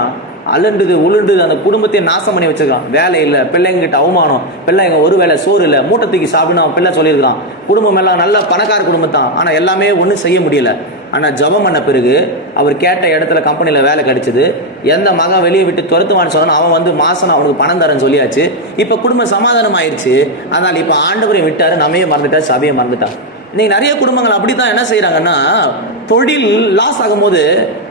அழுண்டுது உளுண்டுது, அந்த குடும்பத்தையும் நாசம் பண்ணி வச்சிருக்கான். வேலை இல்லை, பிள்ளைங்கிட்ட அவமானம், பிள்ளைங்க ஒரு வேளை சோறு இல்லை, மூட்டை தூக்கி சாப்பிடுன்னு அவன் பிள்ளை சொல்லியிருக்கான். குடும்பம் எல்லாம் நல்ல பணக்கார குடும்பம் தான், ஆனால் எல்லாமே ஒன்றும் செய்ய முடியல. ஆனால் ஜபம் பண்ண பிறகு அவர் கேட்ட இடத்துல கம்பெனியில் வேலை கிடைச்சிது. எந்த மகன் வெளியே விட்டு துரத்துவான்னு சொன்னான், அவன் வந்து மாசம் அவனுக்கு பணம் தரேன்னு சொல்லியாச்சு. இப்போ குடும்பம் சமாதானம் ஆயிடுச்சு. அதனால் இப்போ ஆண்டவரையும் விட்டாரு, நம்மையே மறந்துட்டா, சபையை மறந்துட்டான். இன்னைக்கு நிறைய குடும்பங்கள் அப்படித்தான் என்ன செய்யறாங்கன்னா, தொழில் லாஸ் ஆகும்போது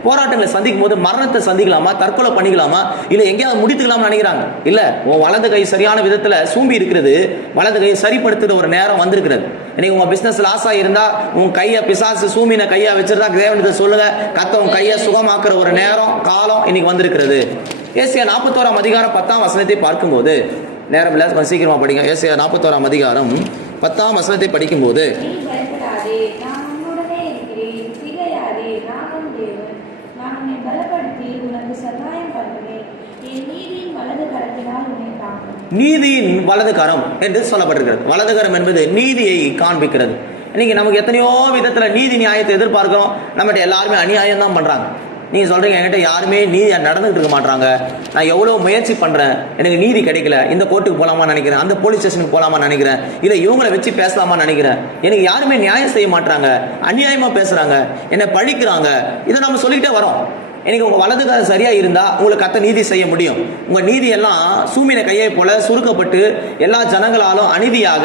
போராட்டங்களை சந்திக்கும் போது மரணத்தை சந்திக்கலாமா, தற்கொலை பண்ணிக்கலாமா, இல்லை எங்கேயாவது முடித்துக்கலாம்னு நினைக்கிறாங்க. இல்லை, உன் வலது கை சரியான விதத்தில் சூம்பி இருக்கிறது, வலது கையை சரிப்படுத்துகிற ஒரு நேரம் வந்திருக்கிறது. இன்னைக்கு உங்க பிசினஸ் லாஸ் ஆகியிருந்தா உன் கையை பிசாசு சூம்பின கையா வச்சிருந்தா தேவனுக்கு சொல்லுங்க, கத்த உன் கையை சுகமாக்குற ஒரு நேரம் காலம் இன்னைக்கு வந்திருக்கிறது. ஏசியா 41ஆம் அதிகாரம் 10ஆம் வசனத்தை பார்க்கும்போது, நேரம் இல்லை கொஞ்சம் சீக்கிரமா படிங்க. ஏசியா 41ஆம் அதிகாரம் 10ஆம் வசனத்தை படிக்கும்போது, வலது கரத்தினால் உன்னை தாக்கும். நீதியின் வலது கரம் என்று சொல்லப்பட்டிருக்கிறது. வலது கரம் என்பது நீதியை காண்பிக்கிறது. இன்னைக்கு நமக்கு எத்தனையோ விதத்துல நீதி நியாயத்தை எதிர்பார்க்கிறோம். நம்மகிட்ட எல்லாருமே அநியாயம் தான் பண்றாங்க. நீங்க சொல்றீங்க என்கிட்ட யாருமே நீதி நடந்துகிட்டு இருக்க மாட்டாங்க, நான் எவ்வளவு முயற்சி பண்றேன், எனக்கு நீதி கிடைக்கல, இந்த கோர்ட்டுக்கு போலாமா நினைக்கிறேன், அந்த போலீஸ் ஸ்டேஷனுக்கு போலாமா நினைக்கிறேன், இல்ல இவங்களை வச்சு பேசலாமா நினைக்கிறேன், எனக்கு யாருமே நியாயம் செய்ய மாட்டாங்க, அநியாயமா பேசுறாங்க, என்னை பழிக்கிறாங்க, இதை நம்ம சொல்லிக்கிட்டே வரோம். எனக்கு உங்க வலதுகாரம் சரியா இருந்தா உங்களுக்கு கத்த நீதி செய்ய முடியும். உங்க நீதி எல்லாம் சூமின கையை போல சுருக்கப்பட்டு எல்லா ஜனங்களாலும் அநீதியாக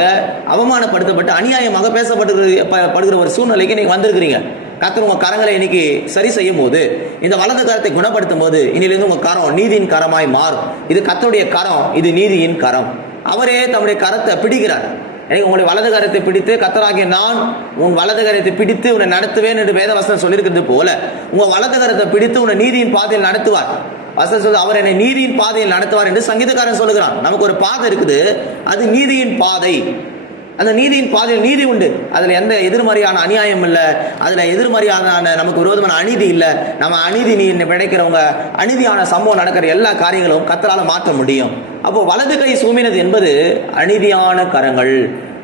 அவமானப்படுத்தப்பட்டு அநியாயமாக பேசப்படுகிற ஒரு சூழ்நிலைக்கு நீங்க வந்திருக்கிறீங்க. கர்த்தர் உங்க கரங்களை இன்னைக்கு சரி செய்யும் போது, இந்த வலது கரத்தை குணப்படுத்தும் போது, இன்னிலிருந்து உங்க கரம் நீதியின் கரமாய் மாறும். இது கர்த்தருடைய கரம், இது நீதியின் கரம். அவரே தம்முடைய கரத்தை பிடிக்கிறார். எனக்கு உங்களுடைய வலது கரத்தை பிடித்து, கர்த்தராகிய நான் உன் வலது கரத்தை பிடித்து உன்னை நடத்துவேன் என்று வேதவசனம் சொல்லியிருக்கிறது போல, உங்க வலது கரத்தை பிடித்து உன்னை நீதியின் பாதையில் நடத்துவார். வசனம் சொல்லுது, அவர் என்னை நீதியின் பாதையில் நடத்துவார் என்று சங்கீதக்காரன் சொல்லுகிறான். நமக்கு ஒரு பாதை இருக்குது, அது நீதியின் பாதை. அந்த நீதியின் பாதையில் நீதி உண்டு. அதுல எந்த எதிர்மறையான அநியாயம் இல்லை, அதுல எதிர்மறையான நமக்கு விரோதமான அநீதி இல்லை. நம்ம அநீதி விளைக்கிறவங்க அநீதியான சம்பவம் நடக்கிற எல்லா காரியங்களும் கர்த்தரால மாற்ற முடியும். அப்போ வலது கை சூமினது என்பது அநீதியான கரங்கள்,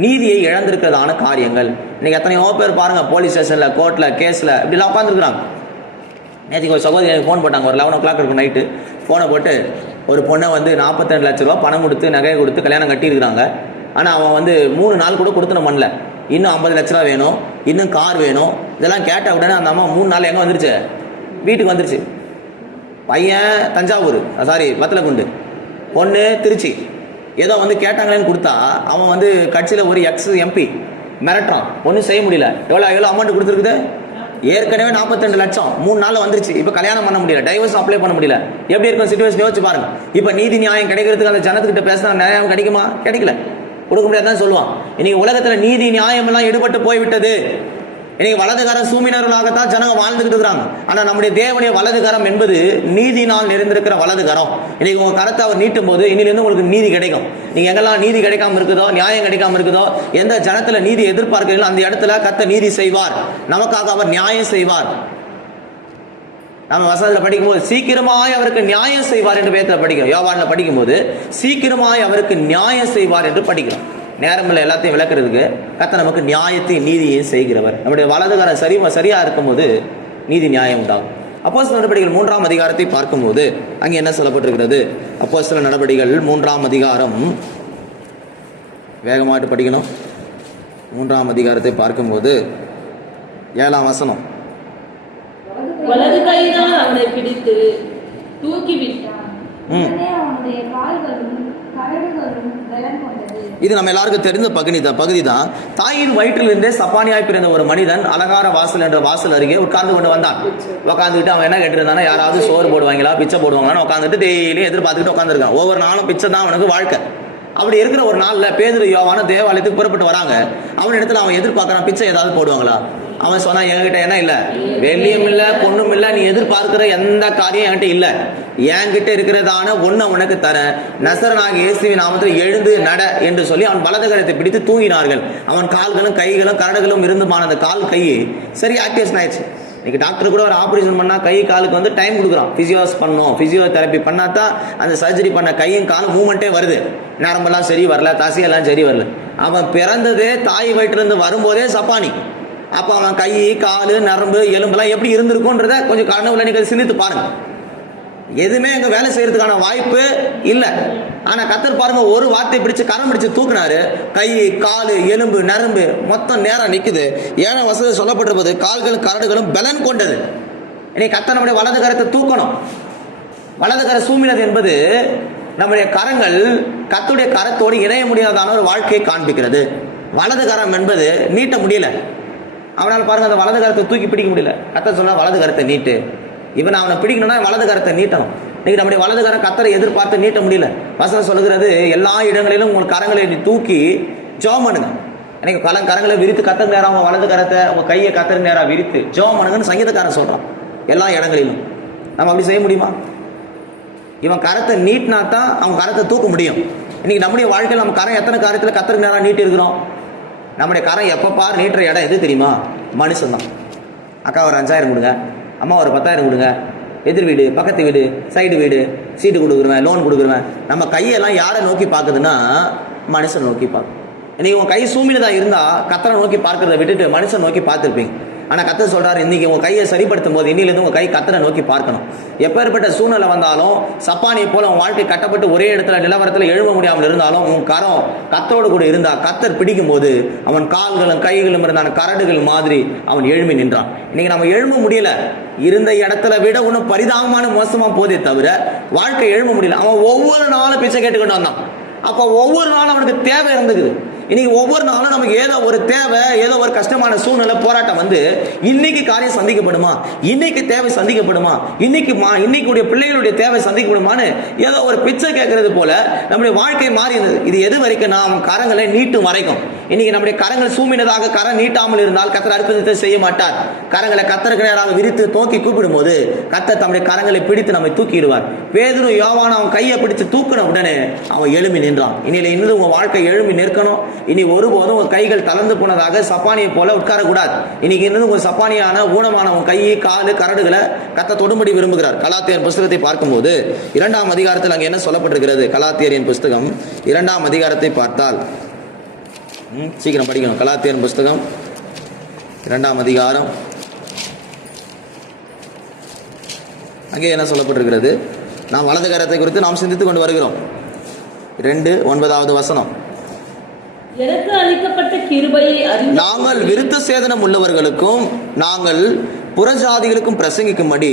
நீதியை இழந்திருக்கிறதான காரியங்கள். இன்னைக்கு எத்தனையோ பேர் பாருங்க, போலீஸ் ஸ்டேஷன்ல, கோர்ட்ல, கேஸ்ல இப்படிலாம் உட்காந்துருக்குறாங்க. நேற்றுக்கு ஒரு சகோதரி எனக்கு ஃபோன் போட்டாங்க, ஒரு 11 o'clock இருக்கும் நைட்டு. ஃபோனை போட்டு ஒரு பொண்ணை 42 லட்ச ரூபா பணம் கொடுத்து நகையை கொடுத்து கல்யாணம் கட்டியிருக்கிறாங்க. ஆனால் அவன் 3 நாள் கூட கொடுத்துன பண்ணல, இன்னும் 50 லட்ச ரூபா வேணும், இன்னும் கார் வேணும். இதெல்லாம் கேட்ட உடனே அந்த அம்மா 3 நாள் எங்கே வந்துருச்சு, வீட்டுக்கு வந்துருச்சு. பையன் தஞ்சாவூர், வத்தலக்குண்டு, பொண்ணு திருச்சி. ஏதோ கேட்டாங்களேன்னு கொடுத்தா அவன் கட்சியில் ஒரு எக்ஸ்-MP மிரட்டுறான், ஒன்றும் செய்ய முடியல. எவ்வளோ அமௌண்ட் கொடுத்துருக்குது, ஏற்கனவே 42 லட்சம் 3 நாள் வந்துருச்சு. இப்போ கல்யாணம் பண்ண முடியல, டைவர்ஸ் அப்ளை பண்ண முடியல. எப்படி இருக்கும் சிச்சுவேஷன் யோசிச்சு பாருங்க. இப்போ நீதி நியாயம் கிடைக்கிறதுக்கு அந்த ஜனத்துக்கிட்ட பேசினா நியாயம் கிடைக்குமா? கிடைக்கல, கொடுக்க முடியாதுதான் சொல்லுவான். இன்னைக்கு உலகத்துல நீதி நியாயம் எல்லாம் ஈடுபட்டு போய்விட்டது. இன்னைக்கு வலதுகரம் சூமினர்களாகத்தான் ஜனங்க வாழ்ந்துகிட்டு இருக்கிறாங்க. ஆனா நம்முடைய தேவனுடைய வலதுகரம் என்பது நீதினால் நிறைந்திருக்கிற வலதுகரம். இன்னைக்கு உங்க கரத்தை அவர் நீட்டும் போது இன்னிலிருந்து உங்களுக்கு நீதி கிடைக்கும். நீங்க எங்கெல்லாம் நீதி கிடைக்காம இருக்குதோ, நியாயம் கிடைக்காம இருக்குதோ, எந்த ஜனத்துல நீதி எதிர்பார்க்கிறீங்களோ அந்த இடத்துல கர்த்தர் நீதி செய்வார், நமக்காக அவர் நியாயம் செய்வார். நம்ம வசனத்தில் படிக்கும்போது சீக்கிரமாய் அவருக்கு நியாயம் செய்வார் என்று வேதத்தில் படிக்கிறோம். யோவான்ல படிக்கும்போது சீக்கிரமாய் அவருக்கு நியாயம் செய்வார் என்று படிக்கிறோம். நேரமில்லை எல்லாத்தையும் விளக்குறதுக்கு. கர்த்தர் நமக்கு நியாயத்தையும் நீதியையும் செய்கிறவர். நம்முடைய வலதுகாரம் சரியா இருக்கும்போது நீதி நியாயம் உண்டாகும். அப்போஸ்தலர் நடபடிகள் 3ஆம் அதிகாரத்தை பார்க்கும்போது அங்கே என்ன சொல்லப்பட்டிருக்கிறது? அப்போஸ்தலர் நடபடிகள் 3ஆம் அதிகாரம், வேகமாட்டு படிக்கணும். 3ஆம் அதிகாரத்தை பார்க்கும்போது 7ஆம் வசனம். வலது கையினால் அவனை பிடித்து தூக்கி விட்டான். உடனே அவனுடைய கால்களும் கரடுகளும் பலன் கொண்டது. இது நம்ம எல்லாருக்கும் தெரிந்த பகுதி தான். தாயின் வயிற்றிலிருந்தே சப்பானியாய் பிறந்த ஒரு மனிதன் அலங்கார வாசல் என்ற வாசல் அருகே உட்கார்ந்து கொண்டு வந்தான். உட்காந்துக்கிட்டு அவன் என்ன கேட்டிருந்தானா, யாராவது சோறு போடுவாங்களா, பிச்சை போடுவாங்களான்னு உட்காந்துட்டு டெய்லியும் எதிர்பார்த்துக்கிட்டு உட்காந்துருக்கான். ஒவ்வொரு நாளும் பிச்சை தான் அவனுக்கு வாழ்க்கை. அப்படி இருக்கிற ஒரு நாள்ல பேதுரு யோவான தேவாலயத்துக்கு புறப்பட்டு வராங்க. அவன் இடத்துல அவன் எதிர்பார்க்கறான், பிச்சை ஏதாவது போடுவாங்களா. அவன் சொன்னா, என்கிட்ட என்ன இல்லை, வெள்ளியும் இல்லை பொண்ணும் இல்லை, நீ எதிர்பார்க்கிற எந்த காரியம் என்கிட்ட இல்லை, என்கிட்ட இருக்கிறதான ஒன்றை உனக்கு தரேன், நசரனாகிய இயேசுவின் நாமத்தில் எழுந்து நட என்று சொல்லி அவன் வலது கரத்தை பிடித்து தூங்கினார்கள். அவன் கால்களும் கைகளும் கரடுகளும் இருந்துமான அந்த கால் கை சரி ஆக்டிவேஷன் ஆயிடுச்சு. இன்னைக்கு டாக்டர் கூட ஒரு ஆப்ரேஷன் பண்ணா கை காலுக்கு டைம் கொடுக்குறான். பிசியோஸ் பண்ணணும், பிசியோதெரப்பி பண்ணாதான் அந்த சர்ஜரி பண்ண கையும் காலும் மூவ்மெண்ட்டே வருது. நரம்பெல்லாம் சரி வரல, தசையெல்லாம் சரி வரல. அவன் பிறந்ததே தாய் வயிற்றிலிருந்து வரும்போதே சப்பானி. அப்போ அவன் கை காலு நரம்பு எலும்பெல்லாம் எப்படி இருந்திருக்கும்ன்றத கொஞ்சம் கனவுல நீங்க சிந்தித்து பாருங்க. எதுவுமே அங்க வேலை செய்யறதுக்கான வாய்ப்பு இல்லை. ஆனா கர்த்தர் பாருங்க, ஒரு வார்த்தை பிடிச்சு கரம் பிடிச்சு தூக்குனாரு, கை காலு எலும்பு நரம்பு மொத்தம் நேரம் நிக்குது. 7ஆம் வசனத்தில் சொல்லப்பட்டிருப்பது கால்களும் கரடுகளும் பலன் கொண்டது. இன்னைக்கு கர்த்தர் நம்முடைய வலது கரத்தை தூக்கணும். வலது கர சூமினது என்பது நம்முடைய கரங்கள் கர்த்தருடைய கரத்தோடு இணைய முடியாதான ஒரு வாழ்க்கையை காண்பிக்கிறது. வலது கரம் என்பது நீட்ட முடியல. அவனால் பாருங்க அந்த வலது கரத்தை தூக்கி பிடிக்க முடியல. கர்த்தர் சொன்னா வலது கரத்தை நீட்டு. இவன் அவனை பிடிக்கணும்னா வலது கரத்தை நீட்டணும். இன்னைக்கு நம்முடைய வலது கரம் கர்த்தரை எதிர்பார்த்து நீட்ட முடியல. வசனம் சொல்லுகிறது, எல்லா இடங்களிலும் உங்கள் கரங்களை தூக்கி ஜெபம் பண்ணுங்க. இன்னைக்கு கரங்களை விரித்து கர்த்தர் நேரம் உங்க வலது கரத்தை உங்க கையை கர்த்தர் நேரம் விரித்து ஜெபம் பண்ணுங்கன்னு சங்கீதக்காரன் சொல்றான். எல்லா இடங்களிலும் நம்ம அப்படி செய்ய முடியுமா? இவன் கரத்தை நீட்டினா தான் அவன் கரத்தை தூக்க முடியும். இன்னைக்கு நம்முடைய வாழ்க்கையில் நம்ம கரம் எத்தனை காரியத்தில் கர்த்தருக்கு நேரம் நீட்டி இருக்கிறோம்? நம்முடைய கரம் எப்போ பார் நீட்டுற இடம் எது தெரியுமா? மனுஷன் தான். அக்கா ஒரு 5000 கொடுங்க, அம்மா ஒரு 10,000 கொடுங்க, எதிர் வீடு, பக்கத்து வீடு, சைடு வீடு, சீட்டு கொடுக்குறவன், லோன் கொடுக்குறவன். நம்ம கையெல்லாம் யாரை நோக்கி பார்க்குதுன்னா மனுஷன் நோக்கி பார்க்கும். இன்னைக்கு உங்க கை சூமினதா இருந்தா கத்தரை நோக்கி பார்க்கறத விட்டுட்டு மனுஷன் நோக்கி பார்த்துருப்பீங்க. ஆனால் கத்தர் சொல்றாரு, இன்னைக்கு உங்க கையை சரிப்படுத்தும் போது இன்னிலிருந்து உங்க கை கத்தரை நோக்கி பார்க்கணும். எப்பேற்பட்ட சூழ்நிலை வந்தாலும் சப்பானியை போல உன் வாழ்க்கை கட்டப்பட்டு ஒரே இடத்துல நிலவரத்தில் எழும்ப முடியாமல் இருந்தாலும் உன் கரம் கத்தரோடு கூட இருந்தா கத்தர் பிடிக்கும் போது அவன் கால்களும் கைகளும் இருந்தான கரடுகள் மாதிரி அவன் எழும்பி நின்றான். இன்னைக்கு நம்ம எழும்ப முடியல, இருந்த இடத்துல விட ஒன்றும் பரிதாபமான மோசமா போதே தவிர வாழ்க்கை எழும்ப முடியல. அவன் ஒவ்வொரு நாளும் பிச்சை கேட்டுக்கிட்டு வந்தான். அப்போ ஒவ்வொரு நாளும் அவனுக்கு தேவை இருந்துக்குது. இன்னைக்கு ஒவ்வொரு நாளும் நமக்கு ஏதோ ஒரு தேவை, ஏதோ ஒரு கஷ்டமான சூழ்நிலை, போராட்டம் வந்து இன்னைக்கு காரியம் சந்திக்கப்படுமா, இன்னைக்கு தேவை சந்திக்கப்படுமா, இன்னைக்குடைய பிள்ளைகளுடைய தேவை சந்திக்கப்படுமான்னு ஏதோ ஒரு பிச்சை கேட்கறது போல நம்முடைய வாழ்க்கை மாறி இருந்தது. இது எது வரைக்கும் நாம் கரங்களை நீட்டும் வரைக்கும். இன்னைக்கு நம்முடைய கரங்கள் சூமினதாக கரம் நீட்டாமல் இருந்தால் கத்தர் அற்புதத்தை செய்ய மாட்டார். கரங்களை கத்தருக்கு நேராக விரித்து தூக்கி கூப்பிடும் போது கத்தர் தம்முடைய கரங்களை பிடித்து நம்மை தூக்கிடுவார். பேதுரு யோவான் அவன் கையை பிடித்து தூக்கின உடனே அவன் எழும்பி நின்றான். இனியில இன்னும் உங்க வாழ்க்கை எழும்பி நிற்கணும். இனி ஒருபோதும் உங்க கைகள் தளர்ந்து போனதாக சப்பானியை போல உட்காரக்கூடாது. இன்னைக்கு இன்னும் உங்க சப்பானியான ஊனமான உன் கை, காலு, கரடுகளை கத்த தொடும்படி விரும்புகிறார். கலாத்தியர் புஸ்தகத்தை பார்க்கும்போது 2ஆம் அதிகாரத்தில் அங்கே என்ன சொல்லப்பட்டிருக்கிறது? கலாத்தியரின் புஸ்தகம் 2ஆம் அதிகாரத்தை பார்த்தால், சீக்கிரம் படிக்கணும். கலாத்தியர் புஸ்தகம் 2ஆம் அதிகாரம், அங்கே என்ன சொல்லப்பட்டிருக்கிறது? நாம் வலது கரத்தை குறித்து நாம் சிந்தித்துக் கொண்டு வருகிறோம். 2:9 வசனம். எனக்கு அளிக்கப்பட்ட கிருபையை அறிந்து நாங்கள் விருத்த சேதனம் உள்ளவர்களுக்கும் நாங்கள் புறஜாதிகளுக்கும் பிரசங்கிக்கும்படி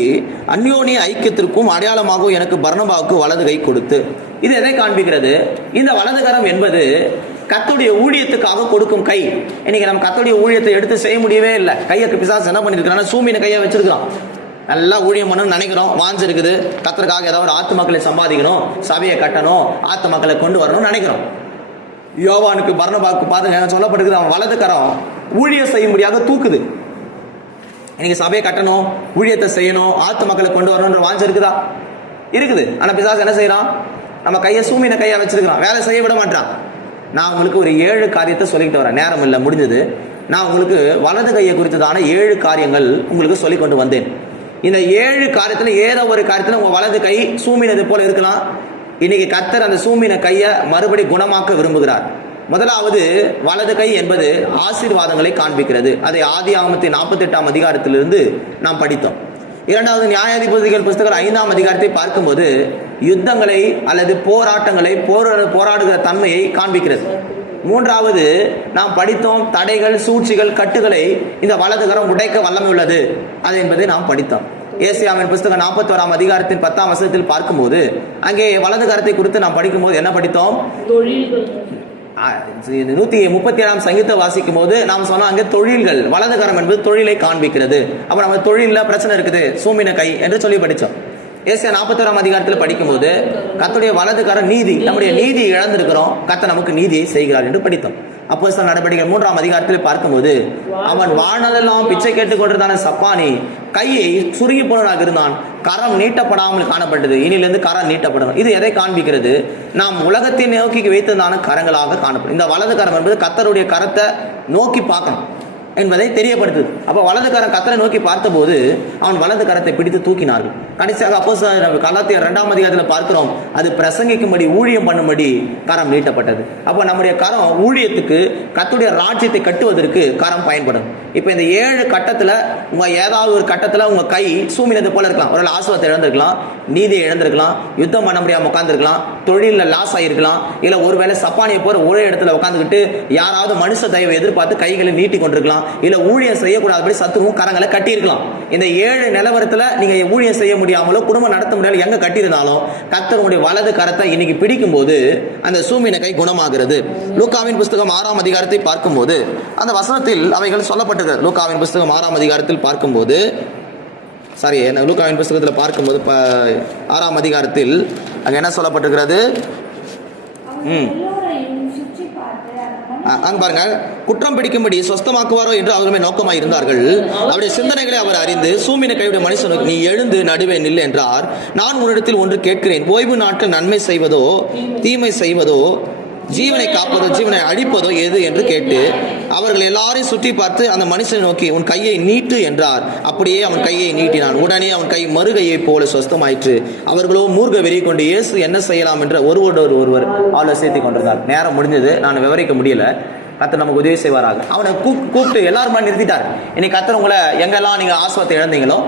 அந்யோன்ய ஐக்கியத்திற்கும் அடையாளமாகவும் எனக்கு பர்னபாவுக்கு வலது கை கொடுத்து. இது எதை காண்பிக்கிறது? இந்த வலது கரம் என்பது கர்த்தருடைய ஊழியத்துக்காக கொடுக்கும் கை. இன்னைக்கு நம்ம கர்த்தருடைய ஊழியத்தை எடுத்து செய்ய முடியவே இல்லை. கையக்கு பிசாசு என்ன பண்ணிருக்கிறான்? சூமின கையை வச்சிருக்கிறோம். நல்லா ஊழியம் பண்ணணும்னு நினைக்கிறோம், வாஞ்சிருக்குது, கர்த்தருக்காக ஏதாவது ஒரு ஆத்து மக்களை சம்பாதிக்கணும், சபையை கட்டணும், ஆத்து மக்களை கொண்டு வரணும்னு நினைக்கிறோம். யோவானுக்கு பர்னபாவுக்கு பாருங்க சொல்லப்பட்டிருக்குது, அவன் வலது கரம் ஊழியம் செய்ய முடியாத தூக்குது. இன்னைக்கு சபையை கட்டணும், ஊழியத்தை செய்யணும், ஆத்து மக்களை கொண்டு வரணும்ன்ற வாஞ்சம் இருக்குதா? இருக்குது. ஆனா பிசாசு என்ன செய்யறான்? நம்ம கையை சூமின கையா வச்சிருக்கிறான், வேலை செய்ய விட மாட்டான். நான் உங்களுக்கு ஒரு 7 காரியத்தை சொல்லிக்கிட்டு வரேன், நேரம் இல்லை, முடிஞ்சது. நான் உங்களுக்கு வலது கையை குறித்ததான 7 காரியங்கள் உங்களுக்கு சொல்லிக் கொண்டு வந்தேன். இந்த 7 காரியத்துல ஏதோ ஒரு காரியத்துல உங்க வலது கை சூமினது போல இருக்கலாம். இன்னைக்கு கர்த்தர் அந்த சூமின கையை மறுபடி குணமாக்க விரும்புகிறார். முதலாவது, வலது கை என்பது ஆசீர்வாதங்களை காண்பிக்கிறது. அதை ஆதியாகமத்தின் 48ஆம் அதிகாரத்திலிருந்து நாம் படித்தோம். இரண்டாவது, நியாயாதிபதிகள் புஸ்தகம் 5ஆம் அதிகாரத்தை பார்க்கும்போது யுத்தங்களை அல்லது போராட்டங்களை போராடுகிற தன்மையை காண்பிக்கிறது. மூன்றாவது, நாம் படித்தோம், தடைகள், சூழ்ச்சிகள், கட்டுகளை இந்த வலது கரம் உடைக்க வல்லமை உள்ளது அது என்பதை நாம் படித்தோம். ஏசாயாவின் புஸ்தகம் 41ஆம் அதிகாரத்தின் 10ஆம் வசனத்தில் பார்க்கும்போது அங்கே வலது கரத்தை குறித்து நாம் படிக்கும்போது என்ன படித்தோம்? 137ஆம் சங்கீத வாசிக்கும் போது நாம் சொன்னோம், அங்கே தொழில்கள், வலது கரம் என்பது தொழிலை காண்பிக்கிறது. அப்ப நம்ம தொழில பிரச்சனை இருக்குது, சூமின கை என்று சொல்லி படித்தோம். ஏசாயா 41ஆம் அதிகாரத்தில் படிக்கும்போது கர்த்தருடைய வலது கரம் நீதி, நம்முடைய நீதியை இழந்திருக்கிறோம், கர்த்தர் நமக்கு நீதியை செய்கிறார் என்று படித்தோம். அப்போஸ்தலர் நடவடிக்கைகள் 3ஆம் அதிகாரத்தில் பார்க்கும்போது அவன் வாழ்நாளெல்லாம் பிச்சை கேட்டுக் கொண்டிருந்தான சப்பானி கையை சுருங்கி போனதாக இருந்தான், கரம் நீட்டப்படாமல் காணப்பட்டது, இனிலிருந்து கரம் நீட்டப்படணும். இது எதை காண்பிக்கிறது? நாம் உலகத்தை நோக்கி வைத்ததான கரங்களாக காணப்படும். இந்த வலது கரம் என்பது கர்த்தருடைய கரத்தை நோக்கி பார்க்கணும் என்பதை தெரியப்படுத்துது. அப்போ வலது கரம் கர்த்தரை நோக்கி பார்த்தபோது அவன் வலது கரத்தை பிடித்து தூக்கினார்கள். கடைசியாக அப்போஸ்தலர் கலாத்தியர் 2ஆம் அதிகாரத்தில் பார்க்கிறோம், அது பிரசங்கிக்கும்படி, ஊழியம் பண்ணும்படி கரம் நீட்டப்பட்டது. அப்போ நம்முடைய கரம் ஊழியத்துக்கு, கர்த்தருடைய ராஜ்யத்தை கட்டுவதற்கு கரம் பயன்படும். இப்போ இந்த 7 கட்டத்தில் ஏதாவது ஒரு கட்டத்தில் உங்க கை சூமினது போல இருக்கலாம். ஒரு ஆசுவத்தை இழந்திருக்கலாம், நீதியை இழந்திருக்கலாம், யுத்தம் பண்ண முடியாமல் உட்காந்துருக்கலாம், தொழிலில் லாஸ் ஆகிருக்கலாம், இல்லை ஒருவேளை சப்பானியை போற ஒரே இடத்துல உட்காந்துக்கிட்டு யாராவது மனுஷ தயவை எதிர்பார்த்து கைகளை நீட்டி கொண்டிருக்கலாம், இல்ல ஊழியம் செய்யக்கூடாதபடி சத்துருவும் கரங்களை கட்டி இருக்கலாம். இந்த 7 நிலவரத்துல நீங்க ஊழியம் செய்ய முடியாமலோ குடும்பம் நடத்த முடியாமலோ எங்க கட்டி இருந்தாலும் கர்த்தருடைய வலது கரத்தை இன்னைக்கு பிடிக்கும் போது அந்த சூமின கை குணமாகிறது. லூக்காவின் புஸ்தகம் 6ஆம் அதிகாரத்தை பார்க்கும்போது அந்த வசனத்தில் அவைகள் சொல்லப்பட்டது. லூக்காவின் புஸ்தகம் 6ஆம் அதிகாரத்தில் பார்க்கும்போது லூக்காவின் புஸ்தகத்தில் பார்க்கும்போது 6ஆம் அதிகாரத்தில் அங்க என்ன சொல்லப்பட்டிருக்கிறது? அங்க பாருங்க, குற்றம் பிடிக்கும்படி சொஸ்தமாக்குவாரோ என்று அவருமே நோக்கமாக இருந்தார்கள். அவருடைய சிந்தனைகளை அவர் அறிந்து சூமின கையுடைய மனுஷனுக்கு, நீ எழுந்து நடுவே நில் என்றார். நான் உன்னிடத்தில் ஒன்று கேட்கிறேன், ஓய்வு நாட்கள் நன்மை செய்வதோ தீமை செய்வதோ ஜீவனை காப்பதோ ஜீவனை அழிப்பதோ எது என்று கேட்டு அவர்கள் எல்லாரையும் சுற்றி பார்த்து அந்த மனுஷனை நோக்கி உன் கையை நீட்டு என்றார். அப்படியே அவன் கையை நீட்டினான். உடனே அவன் கை மறுகையை போல சொஸ்தமாயிற்று. அவர்களோ மூர்க்க வெறி கொண்டு இயேசு என்ன செய்யலாம் என்று ஒருவர் ஆலோசித்துக் கொண்டிருந்தார். நேரம் முடிஞ்சது, நான் விவரிக்க முடியல. கர்த்தர் நமக்கு உதவி செய்வாராக. அவனை கூப்பிட்டு எல்லாரும் நிறுத்திட்டார். இன்னைக்கு கர்த்தர் உங்களை எங்கெல்லாம் நீங்க ஆசுவாத்தை இழந்தீங்களோ,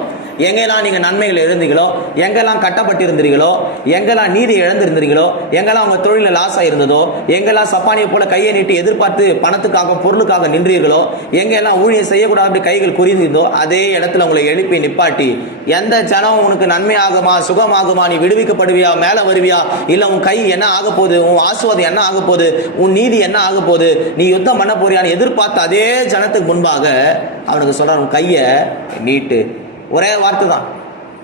எங்கெல்லாம் நீங்க நன்மைகள் இருந்தீங்களோ, எங்கெல்லாம் கட்டப்பட்டு இருந்தீங்களோ, எங்கெல்லாம் நீதி இழந்திருந்தீங்களோ, எங்கெல்லாம் உங்க தொழில லாஸ் ஆயிருந்ததோ, எங்கெல்லாம் சப்பானியை போல கையை நீட்டி எதிர்பார்த்து பணத்துக்காக பொருளுக்காக நின்றீர்களோ, எங்கெல்லாம் ஊழியம் செய்யக்கூடாது அப்படி கைகள் குறிந்ததோ, அதே இடத்துல உங்களை எழுப்பி நிப்பாட்டி, எந்த ஜனம் உனக்கு நன்மையாகுமா சுகமாகுமா, நீ விடுவிக்கப்படுவியா, மேல வருவியா, இல்ல உன் கை என்ன ஆக போகுது, உன் ஆசுவாதம் என்ன ஆக போகுது, உன் நீதி என்ன ஆக போகுது, நீ யுத்தம் பண்ண போறியான்னு எதிர்பார்த்த அதே ஜனத்துக்கு முன்பாக அவனுக்கு சொல்றான், உன் கையை நீட்டு. ஒரே வார்த்தை தான்,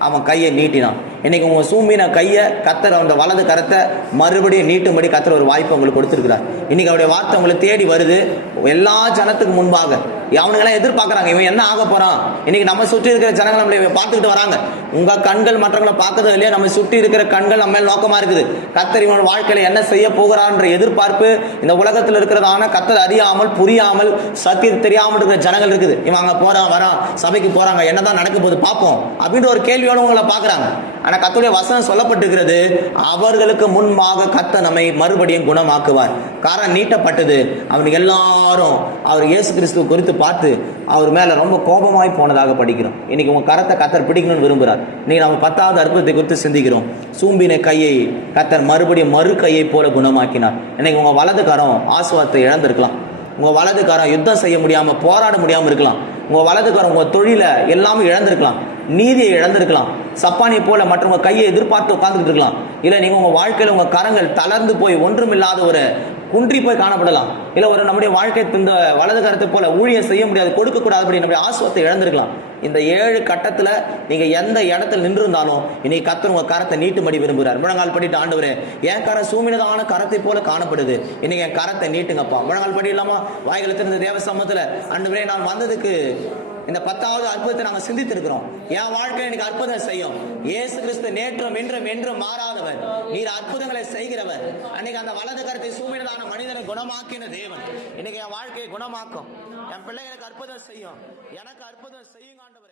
அவன் கையை நீட்டினான். இன்னைக்கு உங்க சூம்பின கையை கர்த்தர் அந்த வலது கரத்தை மறுபடியும் நீட்டும்படி கர்த்தர் ஒரு வாய்ப்பு உங்களுக்கு கொடுத்திருக்கிறார். இன்னைக்கு அவருடைய வார்த்தை உங்களை தேடி வருது. எல்லா ஜனத்துக்கு முன்பாக அவனுங்கெல்லாம் எதிர்பார்க்கறாங்க, இவன் என்ன ஆக போறான். இன்னைக்கு நம்ம சுற்றி இருக்கிற ஜனங்கள் நம்மளை பார்த்துக்கிட்டு வராங்க. உங்க கண்கள் மற்றவங்களை பார்க்கறது இல்லையா, நம்ம சுற்றி இருக்கிற கண்கள் நம்ம மேல் நோக்கமா இருக்குது. கர்த்தர் இவனோட வாழ்க்கையில என்ன செய்ய போகிறான்ற எதிர்பார்ப்பு இந்த உலகத்தில் இருக்கிறதான கர்த்தர் அறியாமல் புரியாமல் சத்தியம் தெரியாமல் இருக்கிற ஜனங்கள் இருக்குது. இவன் அங்க போறான் வரான், சபைக்கு போறாங்க, என்னதான் நடக்க போகுது பார்ப்போம் அப்படின்ற ஒரு கேள்வியோட உங்களை பார்க்கறாங்க. ஆனா கர்த்தருடைய வசனம் சொல்லப்பட்டிருக்கிறது, அவர்களுக்கு முன்பாக கர்த்தர் நம்மை மறுபடியும் குணமாக்குவார். காரணம் நீட்டப்பட்டது. அவனுக்கு எல்லாரும் அவர் இயேசு கிறிஸ்துவ குறித்து பார்த்து அவர் மேல ரொம்ப கோபமாய் போனதாக படிக்கிறோம். இன்னைக்கு உங்க கரத்தை கர்த்தர் பிடிக்கணும்னு விரும்புகிறார். இன்னைக்கு நம்ம 10வது அற்புதத்தை குறித்து சிந்திக்கிறோம். சூம்பின கையை கர்த்தர் மறுபடியும் மறு கையை போல குணமாக்கினார். இன்னைக்கு உங்க வலது கரம் ஆசுவாதத்தை இழந்திருக்கலாம். உங்க வலது கரம் யுத்தம் செய்ய முடியாம போராட முடியாம இருக்கலாம். உங்க வலது கரம் உங்க தொழில எல்லாமே இழந்திருக்கலாம், நீதியை இழந்திருக்கலாம், சப்பானியை போல மற்றவங்க கையை எதிர்பார்த்து உட்கார்ந்துட்டு இருக்கலாம். இல்ல நீங்க உங்க வாழ்க்கையில உங்க கரங்கள் தளர்ந்து போய் ஒன்றுமில்லாத ஒரு குன்றி போய் காணப்படலாம். இல்ல ஒரு நம்முடைய வாழ்க்கை இந்த வலது கரத்தை போல ஊழியம் செய்ய முடியாது, கொடுக்க கூடாது, நம்முடைய ஆசுவத்தை இழந்திருக்கலாம். இந்த 7 கட்டத்துல நீங்க எந்த இடத்துல நின்றிருந்தாலும் இன்னைக்கு கர்த்தர் உங்க கரத்தை நீட்டும்படி விரும்புகிறார். முழங்கால் படிட்டு, ஆண்டவரே என் கரம் சூமினதான கரத்தை போல காணப்படுது, இன்னைக்கு என் கரத்தை நீட்டுங்கப்பா. முழங்கால் படிக்கலாமா? வாய்களை திறந்த தேவ சமூகத்துல, ஆண்டவரே நான் வந்ததுக்கு இந்த 10வது அற்புதத்தை நாங்க சிந்தித்து இருக்கிறோம். என் வாழ்க்கையில் எனக்கு அற்புதம் செய்யும். இயேசு கிறிஸ்து நேற்றும் இன்றும் என்றும் மாறாதவர். நீர் அற்புதங்களை செய்கிறவர். அன்னைக்கு அந்த வலது கரத்தை சூமினதான மனிதனை குணமாக்கின தேவன் இன்னைக்கு என் வாழ்க்கையை குணமாக்கும். என் பிள்ளைகளுக்கு அற்புதம் செய்யும். எனக்கு அற்புதம் செய்யுங்க ஆண்டவர்.